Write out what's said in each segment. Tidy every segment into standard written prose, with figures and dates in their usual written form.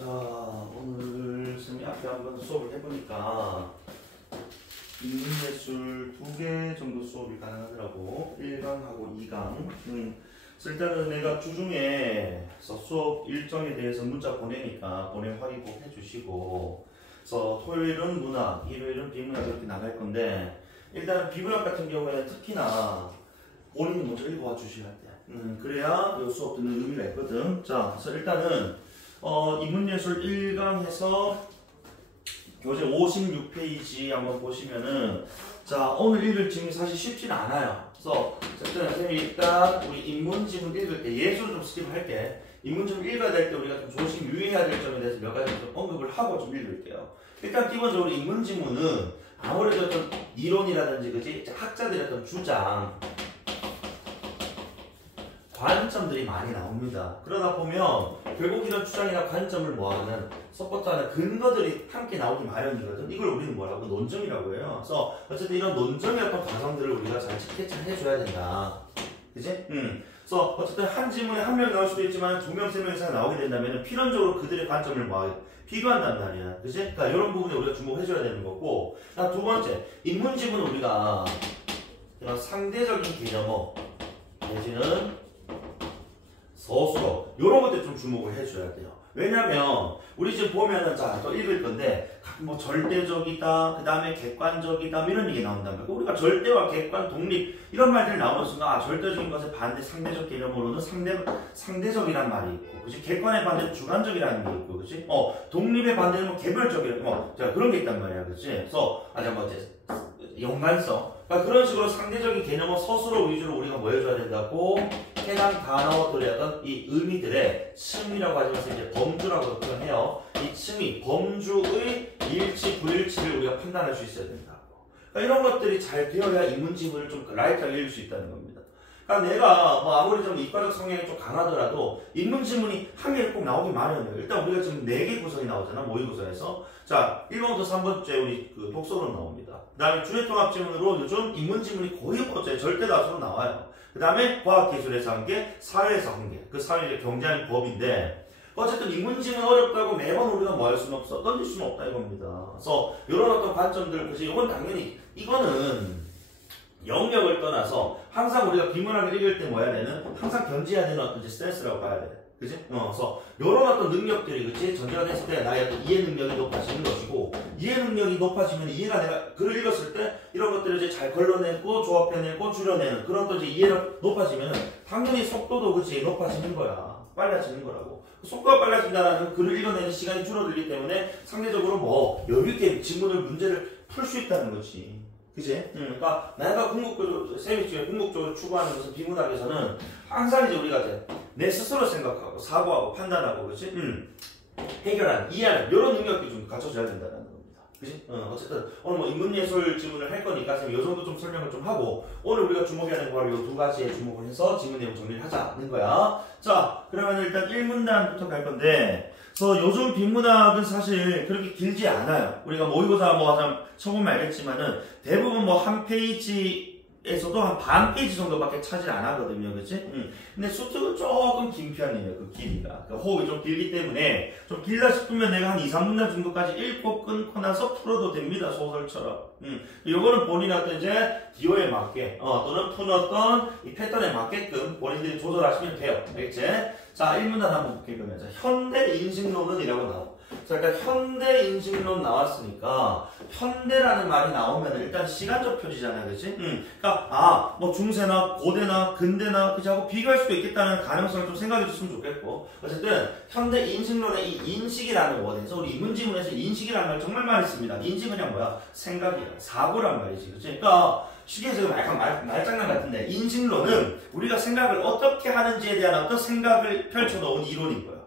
자, 오늘 선생님이 앞에 한번 수업을 해보니까 인문예술 2개 정도 수업이 가능하더라고. 1강하고 2강. 그래서 일단은 내가 주중에 수업 일정에 대해서 문자 보내니까 보내 확인 꼭 해주시고, 그래서 토요일은 문학, 일요일은 비문학 이렇게 나갈 건데, 일단은 비문학 같은 경우에는 특히나 본인이 먼저 읽어와 주셔야 돼. 그래야 이 수업 듣는 의미가 있거든. 자, 그래서 일단은 인문예술 1강에서 교재 56페이지 한번 보시면은, 자, 오늘 읽을 질문이 사실 쉽진 않아요. 그래서 선생님이 일단 우리 인문지문 읽을 때 예술을 좀 스킵할게. 인문지문 읽어야 될 때 우리가 좀 조심 유의해야 될 점에 대해서 몇 가지 좀 언급을 하고 좀 읽을게요. 일단 기본적으로 인문지문은 아무래도 어떤 이론이라든지 그지 학자들의 어떤 주장, 관점들이 많이 나옵니다. 그러다 보면 결국 이런 주장이나 관점을 모아하는 서포트하는 근거들이 함께 나오기 마련이거든. 이걸 우리는 뭐라고? 논점이라고 해요. 그래서 어쨌든 이런 논점의 어떤 과정들을 우리가 잘 캐치해줘야 된다. 그치? 그래서 어쨌든 한 지문에 한 명 나올 수도 있지만 2명, 3명 이상 나오게 된다면 필연적으로 그들의 관점을 비교한단 말이야. 그치? 그러니까 이런 부분에 우리가 주목해줘야 되는 거고. 두 번째, 인문지문은 우리가 이런 상대적인 개념어 내지는 서술어 이런 것들 좀 주목을 해줘야 돼요. 왜냐면 우리 지금 보면은 자 또 읽을 건데 뭐 절대적이다, 그 다음에 객관적이다 이런 얘기 나온단 말이에요. 우리가 절대와 객관, 독립 이런 말들 나오는 순간 아 절대적인 것에 반대 상대적 개념으로는 상대적이란 말이 있고, 그치? 객관의 반대는 주관적이라는 게 있고, 그치? 독립의 반대는 뭐 개별적이라고 자 그런 게 있단 말이야, 그치? 그래서 연관성. 그러니까 그런 식으로 상대적인 개념을 서술어 위주로 우리가 뭐 해줘야 된다고? 해당 단어들의 어떤 이 의미들의 층이라고 하면서 이제 범주라고 표현해요. 이 층이 범주의 일치, 불일치를 우리가 판단할 수 있어야 된다고. 그러니까 이런 것들이 잘 되어야 인문지문을 좀 라이트하게 읽을 수 있다는 겁니다. 그러니까 내가 뭐 아무리 좀 이과적 성향이 좀 강하더라도 인문지문이 한 개는 꼭 나오기 마련이에요. 일단 우리가 지금 4개 구성이 나오잖아, 모의 구성에서. 자, 1번부터 3번째 우리 그 독서로 나옵니다. 그 다음에 주제통합지문으로 요즘 인문지문이 거의 절대 다수로 나와요. 그 다음에 과학기술에서 한 개, 사회에서 한 개. 그 사회의 경제하는 법인데, 어쨌든 인문지문 어렵다고 매번 우리가 뭐 할 수는 없어. 던질 수는 없다 이겁니다. 그래서 이런 어떤 관점들, 그래서 이건 당연히, 이거는 영역을 떠나서 항상 우리가 비문학을 읽을 때 뭐 해야 되는? 항상 견지해야 되는 어떤 스트레스라고 봐야 돼. 그치? 그래서 이런 어떤 능력들이, 그치? 전제가 됐을 때 나의 어떤 이해 능력이 높아지는 것이고, 이해 능력이 높아지면 이해가 내가 글을 읽었을 때 이런 것들을 이제 잘 걸러내고 조합해내고 줄여내는 그런 또 이제 이해가 높아지면 당연히 속도도 그치? 높아지는 거야. 빨라지는 거라고. 속도가 빨라진다는 글을 읽어내는 시간이 줄어들기 때문에 상대적으로 뭐 여유있게 지문을 문제를 풀 수 있다는 거지. 그치? 그러니까 내가 궁극적으로 궁극적으로 추구하는 것은 비문학에서는 항상 이제 우리가 이제 내 스스로 생각하고 사고하고 판단하고, 그치? 해결하는, 이해하는 이런 능력이 좀 갖춰져야 된다는 겁니다. 그치? 어쨌든 오늘 뭐 인문예술 지문을 할 거니까 이 정도 좀 설명을 좀 하고, 오늘 우리가 주목해야 되는 거 바로 이 2가지에 주목을 해서 지문 내용 정리를 하자는 거야. 자, 그러면 일단 1문단부터 갈 건데, 그래서 요즘 비문학은 사실 그렇게 길지 않아요. 우리가 모의고사 뭐 쳐보면 알겠지만은 대부분 뭐 한 페이지에서도 한 반 페이지 정도밖에 차지 안 하거든요. 그치? 근데 수특은 조금 긴 편이에요. 그 길이가. 그 호흡이 좀 길기 때문에 좀 길다 싶으면 내가 한 2, 3문단 정도까지 읽고 끊고 나서 풀어도 됩니다. 소설처럼. 요거는 본인 어떤 이제 기호에 맞게, 또는 푸는 어떤 이 패턴에 맞게끔 본인들이 조절하시면 돼요. 알겠지? 자, 1문단 한번 볼게요. 그러면 현대 인식론은 이라고 나오고. 자, 일단 현대 인식론 나왔으니까 현대라는 말이 나오면 일단 시간적 표시잖아요. 그치? 그러니까 뭐 중세나 고대나 근대나 그치 하고 비교할 수도 있겠다는 가능성을 좀 생각해 줬으면 좋겠고, 어쨌든 현대 인식론의 이 인식이라는 원에서 우리 인문지문에서 인식이라는 말 정말 많이 씁니다. 인식은 그냥 뭐야? 생각이야. 사고란 말이지. 그치? 그러니까 쉽게 지금 약간 말장난 같은데, 인식론은 우리가 생각을 어떻게 하는지에 대한 어떤 생각을 펼쳐놓은 이론인 거야.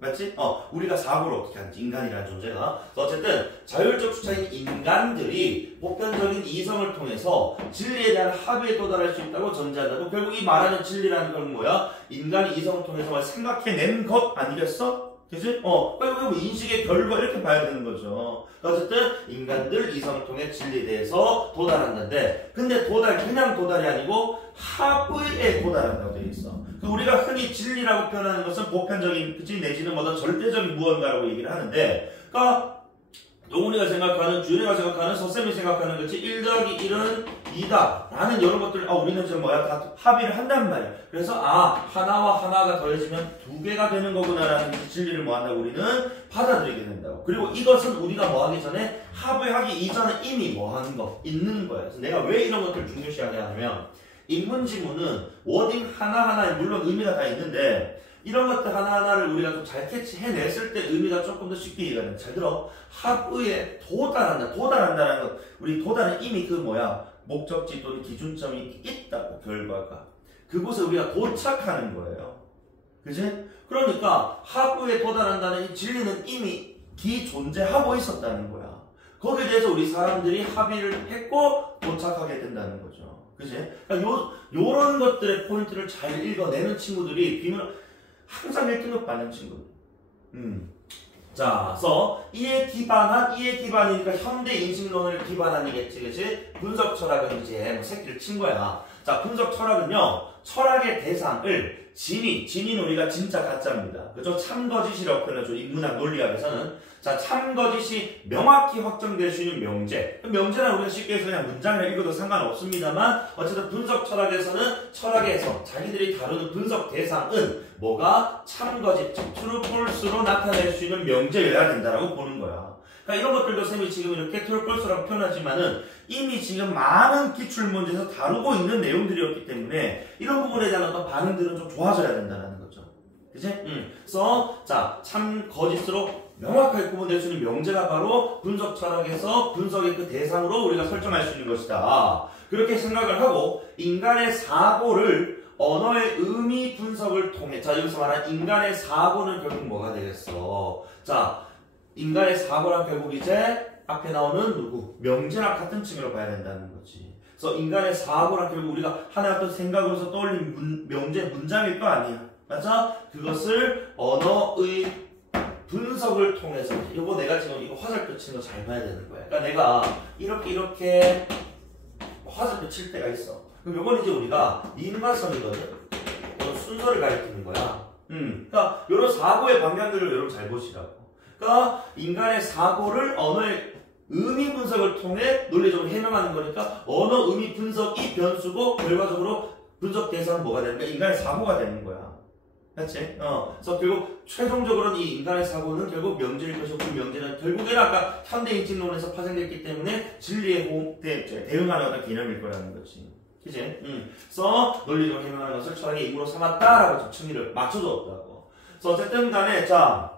맞지? 우리가 사고를 어떻게 하는지, 인간이라는 존재가. 어쨌든 자율적 주체인 인간들이 보편적인 이성을 통해서 진리에 대한 합의에 도달할 수 있다고 전제한다고. 결국 이 말하는 진리라는 건 뭐야? 인간이 이성을 통해서 생각해낸 것 아니겠어? 그치? 그리고 인식의 결과 이렇게 봐야 되는 거죠. 어쨌든 인간들 이성을 통해 진리에 대해서 도달한다는데 근데 그냥 도달이 아니고 합의에 도달한다고 되어 있어. 우리가 흔히 진리라고 표현하는 것은 보편적인 그치 내지는 뭐다 절대적인 무언가라고 얘기를 하는데 그러니까 동훈이가 생각하는, 주연이가 생각하는, 서쌤이 생각하는 것이 1 더하기 1은 2다 라는 이런 것들 우리는 지금 다 합의를 한단 말이야. 그래서 하나와 하나가 더해지면 2개가 되는 거구나 라는 진리를 한다고 우리는 받아들이게 된다고. 그리고 이것은 우리가 하기 전에 합의하기 이전에 이미 하는 거 있는 거야. 그래서 내가 왜 이런 것들을 중요시하게 하냐면 인문지문은 워딩 하나하나에 물론 의미가 다 있는데 이런 것들 하나하나를 우리가 좀 잘 캐치해냈을 때 의미가 조금 더 쉽게 이해가 된다. 잘 들어. 합의에 도달한다는 것. 우리 도달은 이미 목적지 또는 기준점이 있다고, 결과가. 그곳에 우리가 도착하는 거예요. 그지? 그러니까 합의에 도달한다는 이 진리는 이미 기존재하고 있었다는 거야. 거기에 대해서 우리 사람들이 합의를 했고 도착하게 된다는 거죠. 그지? 그러니까 요런 것들의 포인트를 잘 읽어내는 친구들이 항상 1등급 받는 친구들. 자, 그래서 이에 기반이니까 현대 인식론을 기반한이겠지, 그치? 분석 철학은 이제 새끼를 친 거야. 자, 분석 철학은요, 철학의 대상을 진위는 우리가 진짜 가짜입니다. 그죠? 참거짓이라고 표현하죠. 인문학 논리학에서는. 자, 참거짓이 명확히 확정될 수 있는 명제. 명제는 우리가 쉽게 해서 그냥 문장이라 읽어도 상관없습니다만, 어쨌든 분석 철학에서는 철학에서 자기들이 다루는 분석 대상은 뭐가 참거짓, true, false로 나타낼 수 있는 명제여야 된다라고 보는 거야. 그러니까 이런 것들도 쌤이 지금 이렇게 true, false라고 표현하지만은 이미 지금 많은 기출문제에서 다루고 있는 내용들이었기 때문에 이런 부분에 대한 어떤 반응들은 좀 좋아져야 된다는 거죠. 그치? 그래서 자, 참거짓으로 명확하게 구분될 수 있는 명제가 바로 분석 철학에서 분석의 그 대상으로 우리가 설정할 수 있는 것이다. 그렇게 생각을 하고 인간의 사고를 언어의 의미 분석을 통해 자 여기서 말한 인간의 사고는 결국 뭐가 되겠어? 자 인간의 사고란 결국 이제 앞에 나오는 명제랑 같은 층으로 봐야 된다는 거지. 그래서 인간의 사고란 결국 우리가 하나의 어떤 생각으로서 떠올린 명제 문장일 거 아니야. 맞아? 그것을 언어의 분석을 통해서 이거 내가 지금 이거 화살표 치는 거 잘 봐야 되는 거야. 그러니까 내가 이렇게 화살표 칠 때가 있어. 그럼 요건 이제 우리가 인과성이거든. 순서를 가리키는 거야. 그러니까 요런 사고의 방향들을 여러분 잘 보시라고. 그러니까 인간의 사고를 언어의 의미 분석을 통해 논리적으로 해명하는 거니까 언어 의미 분석이 변수고 결과적으로 분석 대상은 뭐가 되는 거야? 인간의 사고가 되는 거야. 그렇지? 그래서 결국 최종적으로는 이 인간의 사고는 결국 명제일 것이고 그 명제는 결국에는 아까 현대 인식론에서 파생됐기 때문에 진리에 대응하는 어떤 개념일 거라는 거지. 그치? 그래서 논리적으로 해명하는 것을 철학의 임무로 삼았다라고 좀 층위를 맞춰줬다고. 그래서 어쨌든 간에 자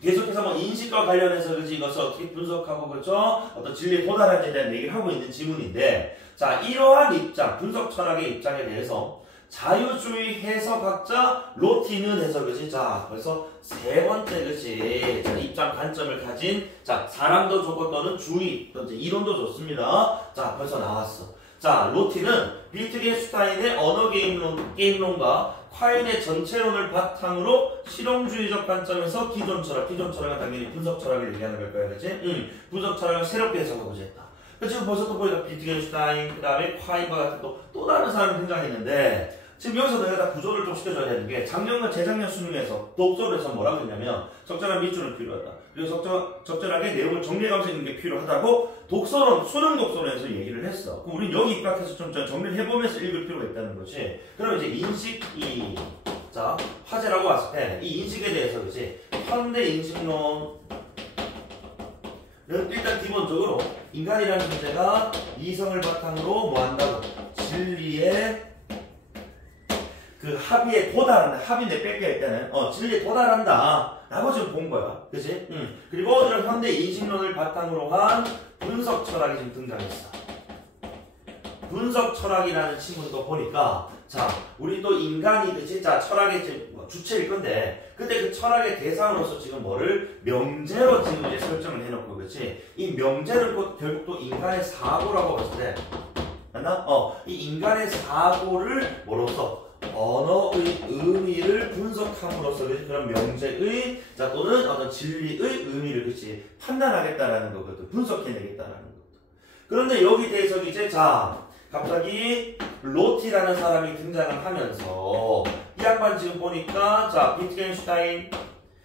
계속해서 인식과 관련해서 그지 이것을 어떻게 분석하고 그죠? 어떤 진리에 도달하는지에 대한 얘기를 하고 있는 지문인데 자 이러한 입장, 분석 철학의 입장에 대해서 자유주의 해석학자 로티는 해석이지. 자, 그래서 세 번째 그치. 자, 입장 관점을 가진 자 사람도 좋고 또는 주의, 또 이론도 좋습니다. 자, 벌써 나왔어. 자, 로티는 비트겐슈타인의 언어 게임론과 콰인의 전체론을 바탕으로 실용주의적 관점에서 기존 철학은 당연히 분석 철학을 얘기하는 걸 거야, 그치? 분석 철학을 새롭게 해석하고자 했다. 지금 벌써 또 보니까 비트겐슈타인, 그 다음에 콰인과 같은 또 다른 사람이 등장했는데 지금 여기서 내가 다 구조를 좀 시켜줘야 되는 게 작년과 재작년 수능에서 독서에서 뭐라고 했냐면 적절한 밑줄은 필요하다. 그리고 적절하게 내용을 정리해가면서 있는 게 필요하다고 수능 독서론에서 얘기를 했어. 그럼 우리는 여기 입각해서 좀 정리를 해보면서 읽을 필요가 있다는 거지. 그럼 이제 자 화제라고 왔을 때 이 인식에 대해서 그지 현대 인식론 일단 기본적으로 인간이라는 존재가 이성을 바탕으로 뭐 한다고 진리의 그 합의에 도달한다. 합의인데 뺄게 일단은 진리에 도달한다 라고 지금 본 거야. 그치? 그리고 이런 현대 인식론을 바탕으로 한 분석 철학이 지금 등장했어. 분석 철학이라는 친구도 보니까 자 우리 또 인간이 그치? 자 철학의 지금 주체일 건데 근데 그 철학의 대상으로서 지금 뭐를 명제로 지금 이제 설정을 해놓고 그치? 이 명제는 결국 또 인간의 사고라고 봤을 때 맞나? 이 인간의 사고를 뭐로써 언어의 의미를 의미를 분석함으로써 그런 명제의 자 또는 어떤 진리의 의미를 그치 판단하겠다라는 거거든. 분석해내겠다라는 거거든. 그런데 여기 대해서 이제 자 갑자기 로티라는 사람이 등장을 하면서 이 양반 지금 보니까 자 비트겐슈타인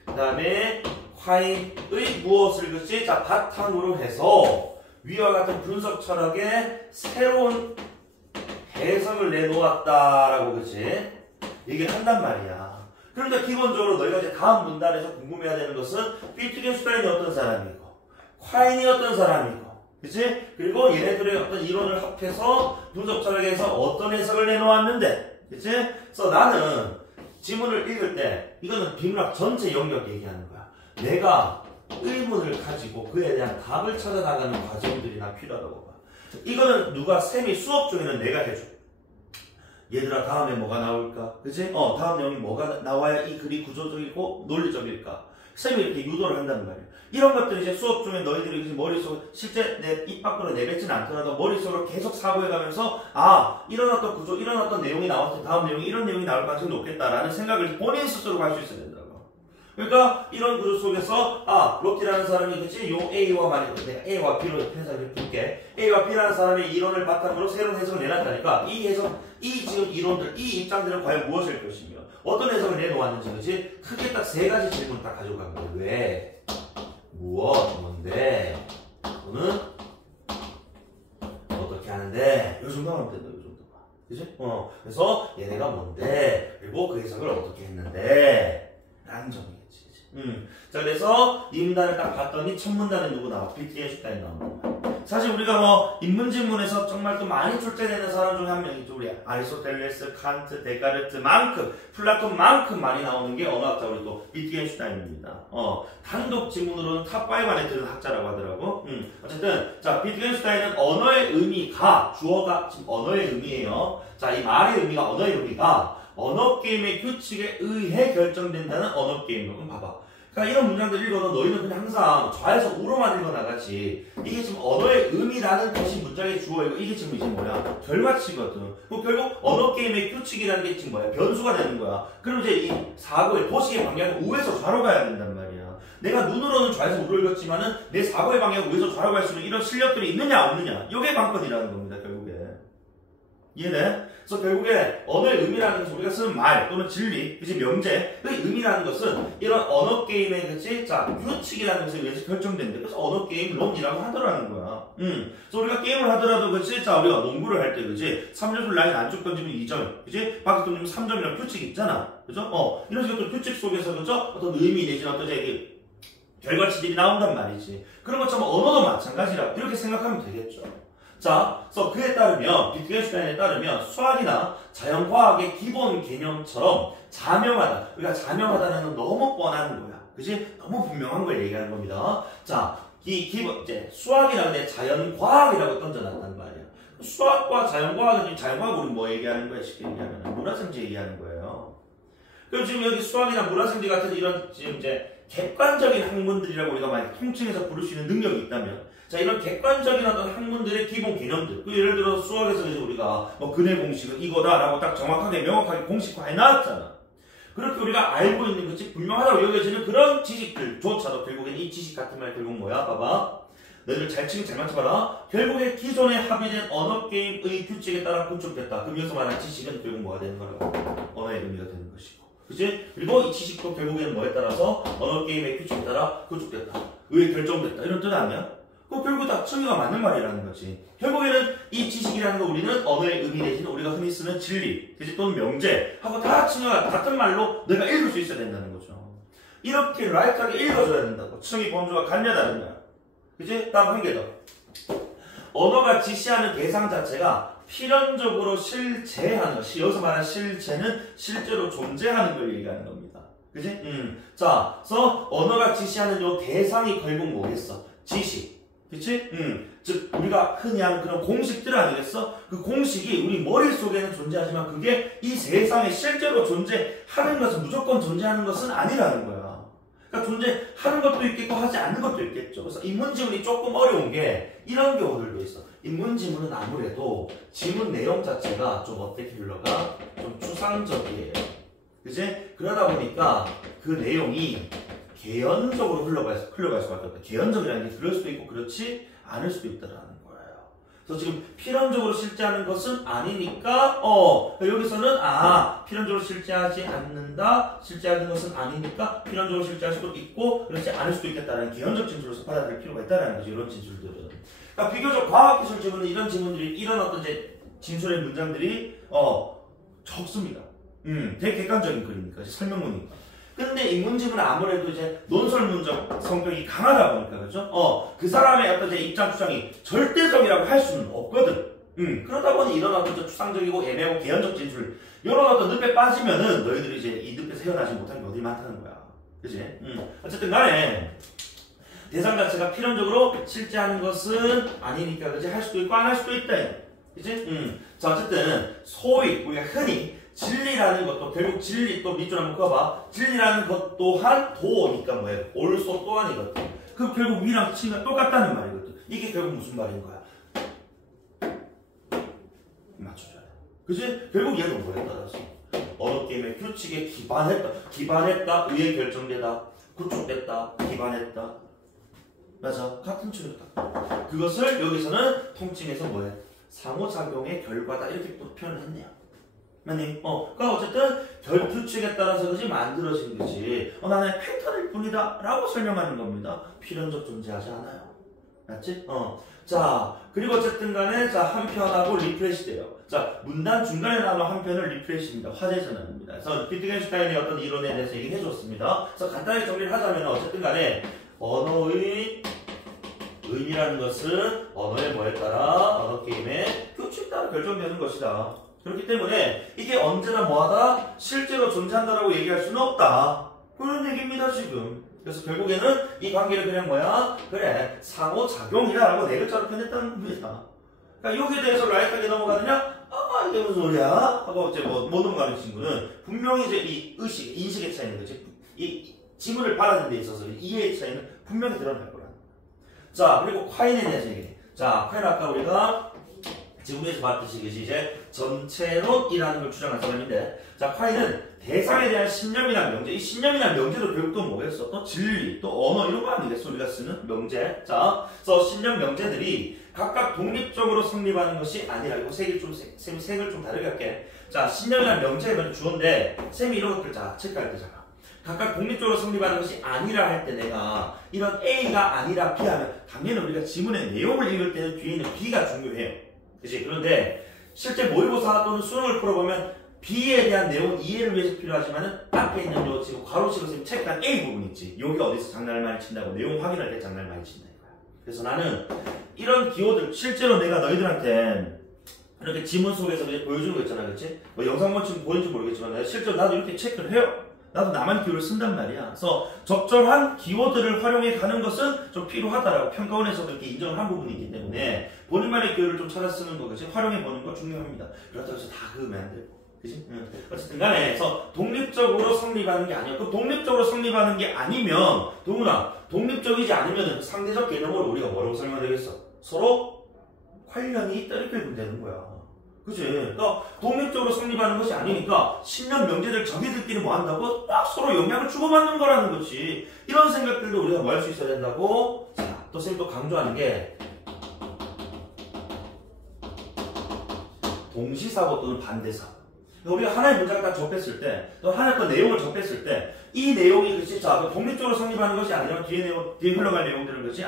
그 다음에 화인의 무엇을 그치 자 바탕으로 해서 위와 같은 분석 철학의 새로운 해석을 내놓았다라고 그치 얘기를 한단 말이야. 그러니까 기본적으로 너희가 이제 다음 문단에서 궁금해야 되는 것은 비트겐슈타인이 어떤 사람이고 화인이 어떤 사람이고 그치? 그리고 얘네들의 어떤 이론을 합해서 분석 철학에서 어떤 해석을 내놓았는데 그치? 그래서 나는 지문을 읽을 때 이거는 비문학 전체 영역 얘기하는 거야. 내가 의문을 가지고 그에 대한 답을 찾아나가는 과정들이나 필요하다고 봐. 이거는 누가 쌤이 수업 중에는 내가 해줘. 얘들아 다음에 뭐가 나올까? 그치? 다음 내용이 뭐가 나와야 이 글이 구조적이고 논리적일까? 쌤이 이렇게 유도를 한단 말이야. 이런 것들이 이제 수업 중에 너희들이 머릿속에 실제 내 입 밖으로 내뱉지는 않더라도 머릿속으로 계속 사고해가면서 아 이런 어떤 구조, 이런 어떤 내용이 나왔을 때 다음 내용이 이런 내용이 나올 가능성이 높겠다라는 생각을 본인 스스로 할 수 있어야 된다고. 그러니까 이런 구조 속에서 아 로티라는 사람이 그치 요 A와 만약에 내가 A와 B로 해석을 볼게. A와 B라는 사람의 이론을 바탕으로 새로운 해석을 내놨다니까 이 해석, 이 지금 이론들, 이 입장들은 과연 무엇일 것이며 어떤 해석을 내놓았는지 그치 크게 딱 세 가지 질문 딱 가지고 간 거야. 왜? 무엇? 뭔데? 또는 어떻게 하는데? 요 정도 하면 된다. 요 정도만. 그치? 그래서 얘네가 뭔데? 그리고 그 해석을 어떻게 했는데? 라는 점이겠지. 자, 그래서 이 문단을 딱 봤더니 첫 문단에 누구 나와? 비트겐슈타인 나온다. 사실 우리가 뭐 인문지문에서 정말 또 많이 출제되는 사람 중에 한 명이죠. 우리 아리스토텔레스, 칸트, 데카르트만큼, 플라톤만큼 많이 나오는 게 언어학자 우리 또 비트겐슈타인입니다. 단독 지문으로는 탑5 안에 드는 학자라고 하더라고. 어쨌든 자 비트겐슈타인은 언어의 의미가 주어가 지금 언어의 의미예요. 자, 이 말의 의미가 언어의 의미가 언어 게임의 규칙에 의해 결정된다는 언어 게임으로. 그럼 봐봐. 그러니까 이런 문장들 읽어도 너희는 그냥 항상 좌에서 우로만 읽어나가지. 이게 지금 언어의 의미라는 것이 문장의 주어이고 이게 지금 이제 뭐야? 결과치거든. 그럼 결국 언어 게임의 규칙이라는 게 지금 뭐야? 변수가 되는 거야. 그럼 이제 이 사고의 도식의 방향은 우에서 좌로 가야 된단 말이야. 내가 눈으로는 좌에서 우로 읽었지만은 내 사고의 방향은 우에서 좌로 갈 수 있는 이런 실력들이 있느냐 없느냐. 이게 관건이라는 겁니다. 결국에. 이해돼? 그래서 결국에 언어의 의미라는 것은 우리가 쓰는 말 또는 진리, 그치 명제의 의미라는 것은 이런 언어 게임의 그치 자 규칙이라는 것에 의해서 결정된대. 그래서 언어 게임 론이라고 하더라는 거야. 그래서 우리가 게임을 하더라도 그치 자 우리가 농구를 할 때 그치 3점슛 라인 안쪽 던지면 2점, 그치 밖에 던지면 3점이라는 규칙 있잖아. 그죠? 이런 식으로 규칙 속에서 그죠 어떤 의미 내지는 어떤 이제 결과치들이 나온단 말이지. 그런 것처럼 언어도 마찬가지라 이렇게 생각하면 되겠죠. 자, 그래서 그에 따르면 비트겐슈타인에 따르면 수학이나 자연과학의 기본 개념처럼 자명하다. 그러니까 자명하다는 건 너무 뻔한 거야. 그지? 너무 분명한 걸 얘기하는 겁니다. 자, 기본 이제 수학이라고 내 자연과학이라고 던져놨단 말이야. 수학과 자연과학은 자연과학 우리 뭐 얘기하는 거야? 쉽게 얘기하면 물화생지 얘기하는 거예요. 그럼 지금 여기 수학이나 물화생지 같은 이런 지금 이제 객관적인 학문들이라고 우리가 만약 통칭해서 부를 수 있는 능력이 있다면 자 이런 객관적인 어떤 학문들의 기본 개념들 예를 들어 수학에서 이제 우리가 뭐 근해 공식은 이거다라고 딱 정확하게 명확하게 공식화해 놨잖아. 그렇게 우리가 알고 있는 것이 분명하다고 여겨지는 그런 지식들조차도 결국엔 이 지식 같은 말 결국 뭐야? 봐봐. 너희들 잘 치고 잘 맞춰봐라. 결국에 기존에 합의된 언어 게임의 규칙에 따라 구축됐다. 그럼 여기서 말하는 지식은 결국 뭐가 되는 거라고? 언어의 의미가 되는 것이고. 그치? 그리고 이 지식도 결국에는 뭐에 따라서 언어 게임의 규칙에 따라 구축됐다. 의에 결정됐다. 이런 뜻 아니야? 그 결국 다 청유가 맞는 말이라는 거지. 결국에는 이 지식이라는 거 우리는 언어의 의미 내지는 우리가 흔히 쓰는 진리, 또는 명제 하고 다 청유가 같은 말로 내가 읽을 수 있어야 된다는 거죠. 이렇게 라이트하게 읽어줘야 된다고. 청유 범주가 같냐다는 거야. 그치? 다음 한 개 더. 언어가 지시하는 대상 자체가 필연적으로 실제하는 것. 여기서 말하는 실제는 실제로 존재하는 걸 얘기하는 겁니다. 그치? 자, 그래서 언어가 지시하는 요 대상이 결국 뭐겠어? 지식. 그치? 즉, 우리가 흔히 하는 그런 공식들 아니겠어? 그 공식이 우리 머릿속에는 존재하지만 그게 이 세상에 실제로 존재하는 것은 무조건 존재하는 것은 아니라는 거야. 그러니까 존재하는 것도 있겠고 하지 않는 것도 있겠죠. 그래서 인문지문이 조금 어려운 게 이런 경우들도 있어. 인문지문은 아무래도 지문 내용 자체가 좀 어떻게 흘러가? 좀 추상적이에요. 그지? 그러다 보니까 그 내용이 개연적으로 흘러갈 수밖에 없다. 개연적이라는 게 그럴 수도 있고 그렇지 않을 수도 있다라는 거예요. 그래서 지금 필연적으로 실제하는 것은 아니니까 여기서는 필연적으로 실제하지 않는다. 실제하는 것은 아니니까 필연적으로 실제할 수도 있고 그렇지 않을 수도 있겠다라는 개연적 진술로서 받아들일 필요가 있다는 거죠. 이런 진술들은. 그러니까 비교적 과학기술적으로는 이런 질문들이 이런 어떤 이제 진술의 문장들이 적습니다. 되게 객관적인 글이니까 설명문이니까. 근데 이 문집은 아무래도 이제 논설문적 성격이 강하다 보니까 그렇죠? 그 사람의 어떤 이제 입장 주장이 절대적이라고 할 수는 없거든. 그러다 보니 이런 어떤 추상적이고 애매하고 개연적 진술 이런 어떤 늪에 빠지면은 너희들이 이제 이 늪에서 헤어나지 못하는 게 어디 많다는 거야. 그치? 어쨌든 간에 대상 자체가 필연적으로 실제하는 것은 아니니까 그치? 할 수도 있고 안 할 수도 있다. 그치? 자 어쨌든 소위 우리가 흔히 진리라는 것도 결국 진리 또 밑줄 한번 그어봐. 진리라는 것 또한 도니까 뭐예요? 올소 또한이거든. 그럼 결국 위랑 치가 똑같다는 말이거든. 이게 결국 무슨 말인 거야? 맞춰줘야 돼. 그치? 결국 얘는 뭐에 따라서? 언어 게임의 규칙에 기반했다, 의에 결정되다, 구축됐다, 기반했다. 맞아. 같은 추격다. 그것을 여기서는 통칭해서 뭐해? 상호작용의 결과다. 이렇게 또 표현을 했네요. 맞니? 그러니까 어쨌든 규칙에 따라서 그지 만들어진 거지. 나는 패턴일 뿐이다 라고 설명하는 겁니다. 필연적 존재하지 않아요. 맞지? 자 그리고 어쨌든 간에 자 한편하고 리프레시 돼요. 자 문단 중간에 나오는 한편을 리프레시입니다. 화제 전환입니다. 그래서 비트겐슈타인의 어떤 이론에 대해서 얘기해 줬습니다. 그래서 간단히 정리를 하자면 어쨌든 간에 언어의 의미라는 것은 언어의 뭐에 따라 언어 게임의 규칙에 따라 결정되는 것이다. 그렇기 때문에 이게 언제나 뭐하다? 실제로 존재한다라고 얘기할 수는 없다. 그런 얘기입니다 지금. 그래서 결국에는 이 관계를 그냥 뭐야? 그래 상호작용이다라고 네 글자로 표현했다는 겁니다. 그러니까 여기에 대해서 라이트하게 넘어가느냐? 이게 무슨 소리야? 하고 이제 못 넘어가는 친구는 분명히 이제 이 의식, 인식의 차이는 거지. 이 지문을 받아들이는 데 있어서 이해의 차이는 분명히 드러날 거라는 거야. 자 그리고 콰인에 대해서 얘기해. 자 콰인 아까 우리가 지금에서 봤듯이 이제 전체론이라는 걸 주장한 사람인데, 자 콰인은 대상에 대한 신념이나 명제, 이 신념이나 명제도 결국 또 뭐겠어? 또 진리, 또 언어 이런 거 아니겠어? 우리가 쓰는 명제. 자, 그래서 신념 명제들이 각각 독립적으로 성립하는 것이 아니라 이거 색을 좀 다르게 할게. 자, 신념이나 명제는 주어인데 쌤이 이런 것들 자 체크할 때잖아. 각각 독립적으로 성립하는 것이 아니라 할 때 내가 이런 A가 아니라 B 하면 당연히 우리가 지문의 내용을 읽을 때는 뒤에 있는 B가 중요해요. 그치? 그런데 실제 모의고사 또는 수능을 풀어보면 B에 대한 내용 이해를 위해서 필요하지만은 앞에 있는 요 지금 괄호치고 체크한 A 부분 있지. 여기가 어디서 장난을 많이 친다고 내용 확인할 때 장난을 많이 친다 이거야. 그래서 나는 이런 기호들 실제로 내가 너희들한테 이렇게 지문 속에서 그냥 보여주는 거 있잖아, 그렇지? 뭐 영상만 지금 보이는지 모르겠지만 내가 실제로 나도 이렇게 체크를 해요. 나도 나만 기호를 쓴단 말이야. 그래서 적절한 기호들을 활용해 가는 것은 좀 필요하다라고 평가원에서도 이렇게 인정을 한 부분이기 때문에 본인만의 기호를 좀 찾아 쓰는 거, 그치? 활용해 보는 거 중요합니다. 그렇다고 해서 다 그으면 안 되고, 그치? 어쨌든 간에, 그래서 독립적으로 성립하는 게 아니야. 그 독립적으로 성립하는 게 아니면, 동훈아, 독립적이지 않으면 상대적 개념으로 우리가 뭐라고 설명되겠어? 서로 관련이 있다 이렇게 보면 되는 거야. 그치? 그러니까 독립적으로 성립하는 것이 아니니까 신념 명제들 자기들끼리 뭐 한다고 막 서로 영향을 주고받는 거라는 거지. 이런 생각들도 우리가 뭐 할 수 있어야 된다고. 자, 또 선생님 또 강조하는 게 동시사고 또는 반대사고. 우리가 하나의 문장을 딱 접했을 때, 또 하나의 또 내용을 접했을 때, 이 내용이 그렇지, 자, 독립적으로 성립하는 것이 아니라 뒤에 흘러갈 내용들은 그렇지,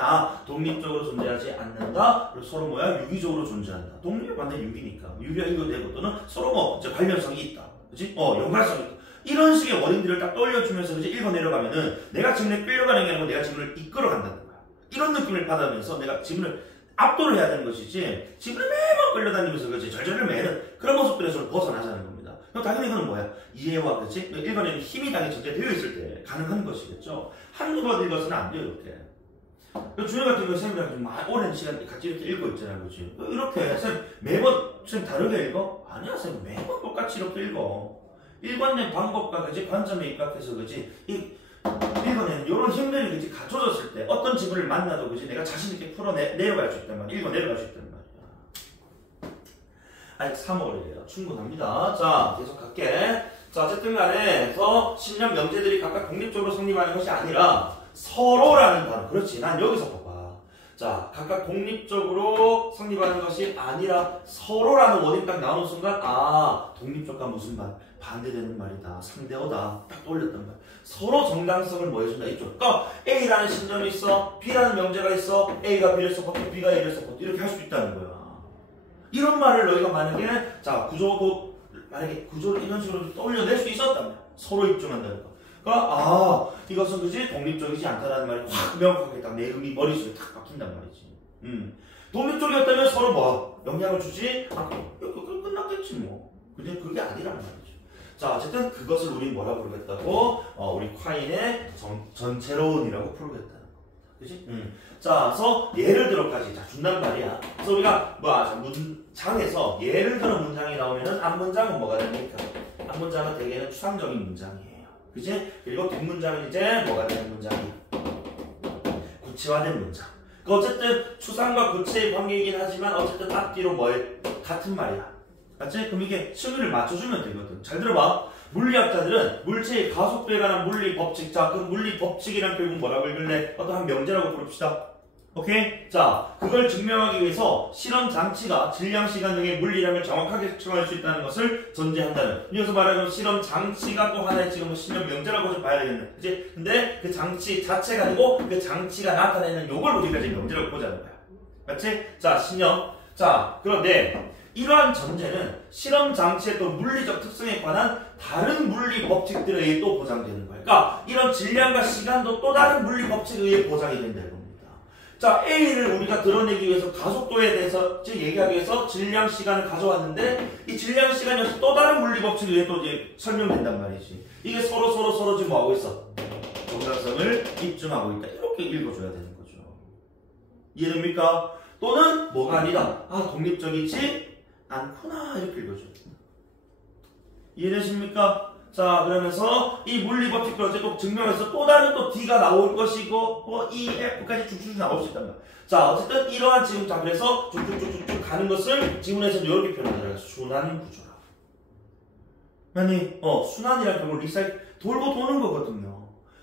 독립적으로 존재하지 않는다. 그리고 서로 뭐야, 유기적으로 존재한다. 독립이 완전 유기니까. 유기가 이거되고 또는 서로 뭐, 이제 관련성이 있다. 그렇지? 연관성이 있다. 이런 식의 워딩들을 딱 떠올려주면서 그렇지, 읽어 내려가면은 내가 지문에 끌려가는 게 아니고 내가 지문을 이끌어 간다는 거야. 이런 느낌을 받으면서 내가 지문을 압도를 해야 되는 것이지, 지문을 매번 끌려다니면서 그렇지, 절절을 매는 그런 모습들에서 좀 벗어나자는 겁니다. 그럼 당연히 이거는 뭐야? 이해와 그렇지? 읽어내는 힘이 당연히 전제되어 있을 때 가능한 것이겠죠. 한두 번 읽어서는 안 돼요, 이렇게. 주요 같은 경우 쌤이랑 좀 오랜 시간 같이 이렇게 읽고 있잖아요, 그렇지? 이렇게 쌤 매번 쌤 다르게 읽어? 아니야, 쌤 매번 똑같이 이렇게 읽어. 일관된 방법과 그렇지? 관점에 입각해서 그렇지? 읽어내는 이런 힘들이 그렇지? 갖춰졌을 때 어떤 지문을 만나도 그렇지? 내가 자신 있게 내려갈 수 있단 말이야. 읽어 내려갈 수 있단 말이야. 아직 3월이에요. 충분합니다. 자, 계속 갈게. 자, 어쨌든 간에서 신념 명제들이 각각 독립적으로 성립하는 것이 아니라 서로라는 단어. 그렇지. 난 여기서 봐봐. 자, 각각 독립적으로 성립하는 것이 아니라 서로라는 원인 딱 나오는 순간 아, 독립적과 무슨 말? 반대되는 말이다. 상대어다. 딱 떠올렸단 말. 서로 정당성을 뭐 해준다. 이쪽. 그러니까 A라는 신념이 있어. B라는 명제가 있어. A가 B를 서포트, B가 A를 서포트. 이렇게 할 수 있다는 거야. 이런 말을 너희가 만약에 자, 구조도 만약에 구조를 이런 식으로 떠올려낼 수 있었다면 서로 입증한다는 거. 그러니까 아, 이것은 그지 독립적이지 않다라는 말이 확 명확하게 딱 내 의미 머릿속에 탁 박힌단 말이지. 독립적이었다면 서로 뭐 영향을 주지? 아, 끝났겠지 뭐. 근데 그게 아니라는 말이죠. 자, 어쨌든 그것을 우리 뭐라 부르겠다고? 우리 콰인의 전체론이라고 부르겠다는 거. 그지? 자, 그래서 예를 들어까지 자 준단 말이야. 그래서 우리가 문장에서 예를 들어 문장이 나오면은 앞문장은 뭐가 됩니까? 앞문장은 대개는 추상적인 문장이에요. 그지? 그리고 뒷문장은 이제 뭐가 되는 문장이야? 구체화된 문장. 그 어쨌든 추상과 구체의 관계이긴 하지만 어쨌든 앞뒤로 같은 말이야. 맞지? 그럼 이게 층위를 맞춰주면 되거든. 잘 들어봐. 물리학자들은 물체의 가속도에 관한 물리 법칙. 자, 그 물리 법칙이란 결국 뭐라고 읽을래? 어떠한 명제라고 부릅시다. 오케이? 자, 그걸 증명하기 위해서 실험 장치가 질량 시간 등의 물리량을 정확하게 측정할 수 있다는 것을 전제한다는. 여기서 말하자면 실험 장치가 또 하나의 지금 실험 명제라고 좀 봐야 되겠네. 그치? 근데 그 장치 자체가 아니고 그 장치가 나타내는 요걸 우리가 지금 명제라고 보자는 거야. 맞지? 자, 신념. 자, 그런데 이러한 전제는 실험 장치의 또 물리적 특성에 관한 다른 물리 법칙들에 의해 또 보장되는 거예요. 그러니까 이런 질량과 시간도 또 다른 물리 법칙에 의해 보장이 된다는 겁니다. 자, A를 우리가 드러내기 위해서 가속도에 대해서 얘기하기 위해서 질량 시간을 가져왔는데 이 질량 시간 역시 또 다른 물리 법칙에 의해 또 이제 설명된단 말이지. 이게 서로 지금 뭐 하고 있어? 정당성을 입증하고 있다. 이렇게 읽어줘야 되는 거죠. 이해됩니까? 또는 뭐가 아니다. 아, 독립적이지 않구나. 이렇게 읽어줘야 됩니다. 이해되십니까? 자, 그러면서 이 물리 법칙도 어쨌든 증명해서 또 다른 또 D가 나올 것이고 E, F까지 쭉쭉 나올 수 있단 말이야. 자, 어쨌든 이러한 지금 자, 그래서 쭉쭉쭉쭉 가는 것을 지문에서는 이렇게 표현하더라고요. 순환 구조라. 아니, 순환이란 결국 돌고 도는 거거든요.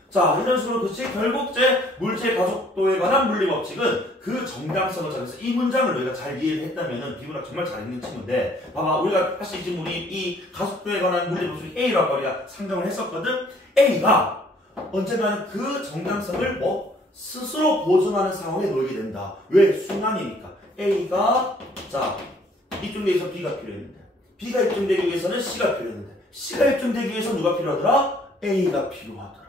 자, 이런 식으로 그치? 결국 물체의 가속도에 관한 물리 법칙은 그 정당성을 정해서 이 문장을 우리가 잘 이해를 했다면은 비문학 정말 잘 읽는 친구인데 봐봐, 우리가 사실 지금 우리 이 가속도에 관한 물리 법칙 A라고 우리가 상정을 했었거든. A가 언젠가는 그 정당성을 스스로 보존하는 상황에 놓이게 된다. 왜? 순환이니까. A가 자 입증되기 위해서 B가 필요했는데 B가 입증되기 위해서는 C가 필요했는데 C가 입증되기 위해서 누가 필요하더라? A가 필요하더라.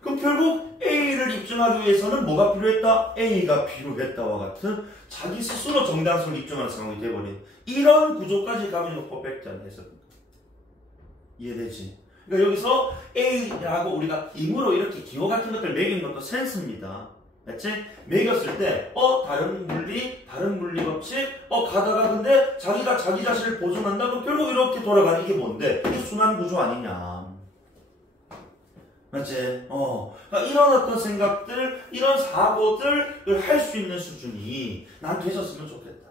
그럼 결국 A를 입증하기 위해서는 뭐가 필요했다? A가 필요했다와 같은 자기 스스로 정당성을 입증하는 상황이 돼버린 이런 구조까지 가면 이거 퍼펙트 안 해서 이해되지? 그러니까 여기서 A라고 우리가 임으로 이렇게 기호 같은 것들 매긴 것도 센스입니다. 맞지? 매겼을 때 다른 물리 법칙 가다가 근데 자기가 자기 자신을 보존한다? 그럼 결국 이렇게 돌아가는 이게 뭔데? 이게 순환 구조 아니냐? 맞지? 그러니까 이런 어떤 생각들, 이런 사고들을 할 수 있는 수준이 난 되셨으면 좋겠다.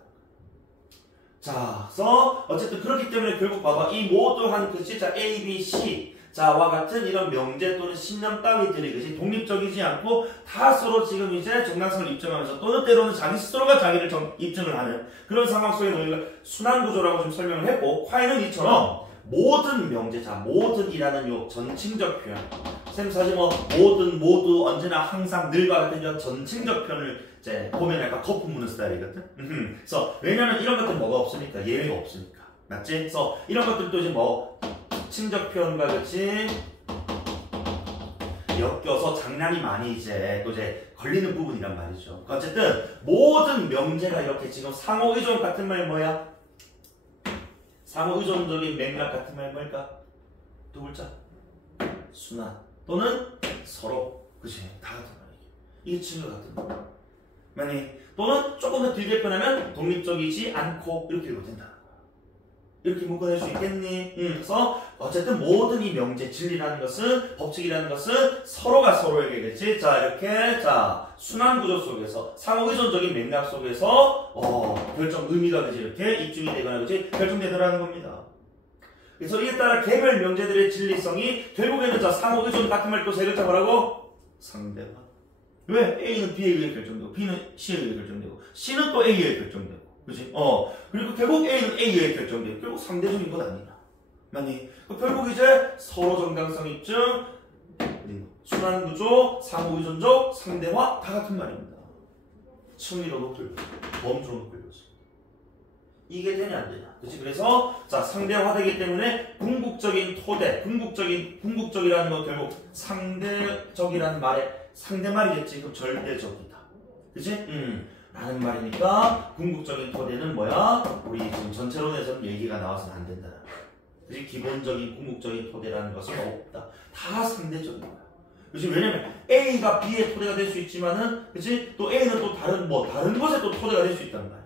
자, 그래서 어쨌든 그렇기 때문에 결국 봐봐. 이 모두한 그치? 자, A, B, C 자와 같은 이런 명제 또는 신념 따위들이 그치? 독립적이지 않고 다 서로 지금 이제 정당성을 입증하면서 또는 때로는 자기 스스로가 자기를 입증을 하는 그런 상황 속에 우리가 순환 구조라고 좀 설명을 했고, 콰이는 이처럼 모든 명제, 자, 모든이라는 요 전칭적 표현. 쌤 사실 모든, 모두, 언제나, 항상, 늘과 같은 이런 전칭적 표현을 이제 보면 약간 거품 무는 스타일이거든. 그래서 왜냐면 이런 것들 뭐가 없으니까, 예외가 없으니까. 맞지? 그래서 이런 것들도 이제 특징적 표현과 같이 엮여서 장난이 많이 이제 또 이제 걸리는 부분이란 말이죠. 어쨌든 모든 명제가 이렇게 지금 상호 의존 같은 말 뭐야? 상호 의존적인 맥락 같은 말 뭘까? 두 글자. 순환 또는 서로. 그치? 다 같은 말이야. 이게 친구 같은 말. 만약 또는 조금 더 길게 표현하면 독립적이지 않고 이렇게 읽어도 된다는 거야. 이렇게 묶어낼 수 있겠니? 그래서 어쨌든 모든 이 명제, 진리라는 것은, 법칙이라는 것은 서로가 서로에게겠지. 자, 이렇게 자 순환 구조 속에서 상호 의존적인 맥락 속에서 결정 의미가 그지 이렇게 입증이 되거나 그지 결정되더라는 겁니다. 그래서 이에 따라 개별 명제들의 진리성이 결국에는 자 상호 의존 같은 말 또 세 글자 뭐라고? 상대화. 왜? A는 B에 의해 결정되고 B는 C에 의해 결정되고 C는 또 A에 의해 결정되고 그치? 그리고 결국 A는 A에 의해 결정되고 결국 상대적인 건 아니냐 맞니? 결국 이제 서로 정당성 입증 순환구조, 상호의존적, 상대화 다 같은 말입니다. 층위로도 풀고 범주로도 풀고 이게 되냐 안 되냐 그치? 그래서 자 상대화되기 때문에 궁극적인 토대 궁극적이라는 건 결국 상대적이라는 말에 상대말이겠지. 그럼 절대적이다 그치? 라는 말이니까 궁극적인 토대는 뭐야? 우리 지금 전체론에서는 얘기가 나와서는 안 된다 그치? 기본적인 궁극적인 토대라는 것은 없다 다 상대적인 거야 그치? 왜냐면 A가 B의 토대가 될 수 있지만은 그치? 또 A는 또 다른 것에 또 토대가 될 수 있단 말이야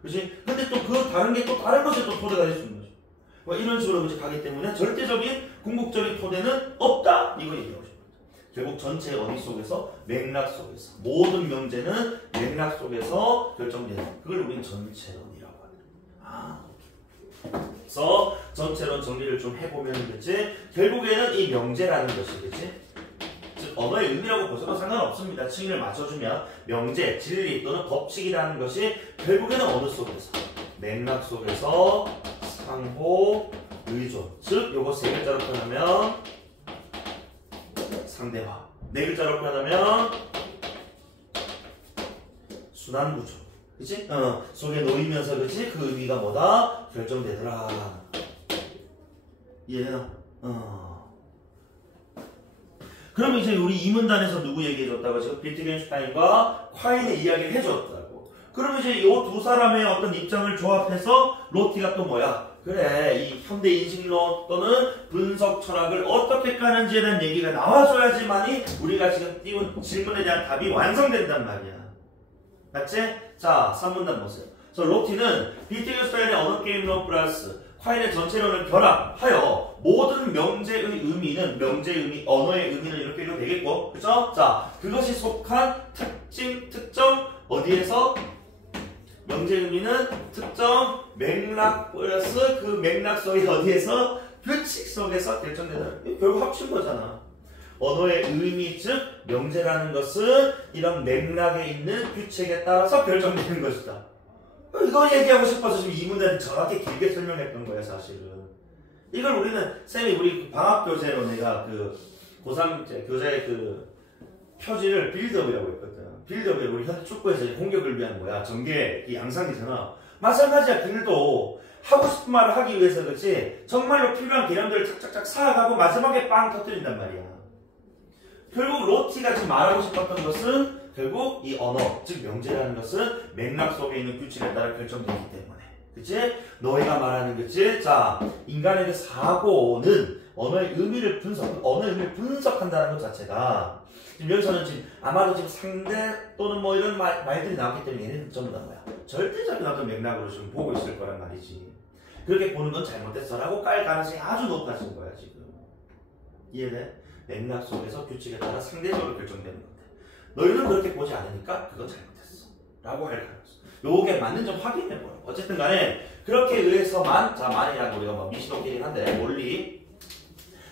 그치? 근데 또 그 다른 게 또 다른 것에 또 토대가 될 수 있는 거죠 뭐 이런 식으로 이제 가기 때문에 절대적인 궁극적인 토대는 없다 이거 얘기하고 싶어요 결국 전체 어디 속에서? 맥락 속에서 모든 명제는 맥락 속에서 결정되는 그걸 우리는 전체론이라고 합니다 그래서 전체론 정리를 좀 해보면 그치? 결국에는 이 명제라는 것이 그치? 즉 언어의 의미라고 보셔도 상관없습니다. 층위를 맞춰주면 명제, 진리 또는 법칙이라는 것이 결국에는 어느 속에서? 맥락 속에서 상호 의존 즉 요거 세 글자로 표현하면 상대화 네 글자로 표현하면 순환구조 그치? 속에 놓이면서 그치? 그 의미가 뭐다? 결정되더라 이해되나? 그럼 이제 우리 이 문단에서 누구 얘기해줬다고 지금 비트겐슈타인과 콰인의 이야기를 해줬다고 그럼 이제 이 두 사람의 어떤 입장을 조합해서 로티가 또 뭐야? 그래 이 현대 인식론 또는 분석 철학을 어떻게 까는지에 대한 얘기가 나와줘야지만이 우리가 지금 띄운 질문에 대한 답이 완성된단 말이야 맞지? 자 3문단 보세요 그래서 로티는 비트겐슈타인의 언어 게임론 플러스 콰인의 전체론을 결합하여 모든 명제의 의미는 언어의 의미는 이렇게 해도 되겠고 그쵸? 자 그것이 속한 특정 어디에서 명제의 의미는 특정 맥락 플러스 그 맥락 속에 어디에서 규칙 속에서 결정된다 결국 합친 거잖아 언어의 의미 즉 명제라는 것은 이런 맥락에 있는 규칙에 따라서 결정되는 것이다 이거 얘기하고 싶어서 지금 이 문제는 정확히 길게 설명했던 거야 사실은 이걸 우리는 쌤이 우리 방학교재로 내가 그 고3 교재의 그 표지를 빌드업이라고 했거든 빌드업이 우리 현대 축구에서 공격을 위한 거야 전개 이 양상이잖아 마찬가지야 글도 하고 싶은 말을 하기 위해서 그렇지 정말로 필요한 개념들을 착착착 쌓아가고 마지막에 빵 터뜨린단 말이야 결국 로티가 지금 말하고 싶었던 것은 결국 이 언어, 즉 명제라는 것은 맥락 속에 있는 규칙에 따라 결정되기 때문에 그치? 너희가 말하는 그치? 자, 인간의 그 사고는 언어의 의미를 분석한다는 것 자체가 지금 여기서는 지금 아마도 지금 상대 또는 뭐 이런 말들이 나왔기 때문에 얘네는 전부 다 뭐야? 절대적인 어떤 맥락으로 지금 보고 있을 거란 말이지 그렇게 보는 건 잘못됐어라고 깔 가능성이 아주 높아진 거야 지금 이해돼? 맥락 속에서 규칙에 따라 상대적으로 결정되는 건데 너희는 그렇게 보지 않으니까 그건 잘못했어 라고 할 가능성 요게 맞는 점 확인해보라고 어쨌든 간에 그렇게 의해서만 자 만이라고 우리가 뭐 미시도끼리 한데 원리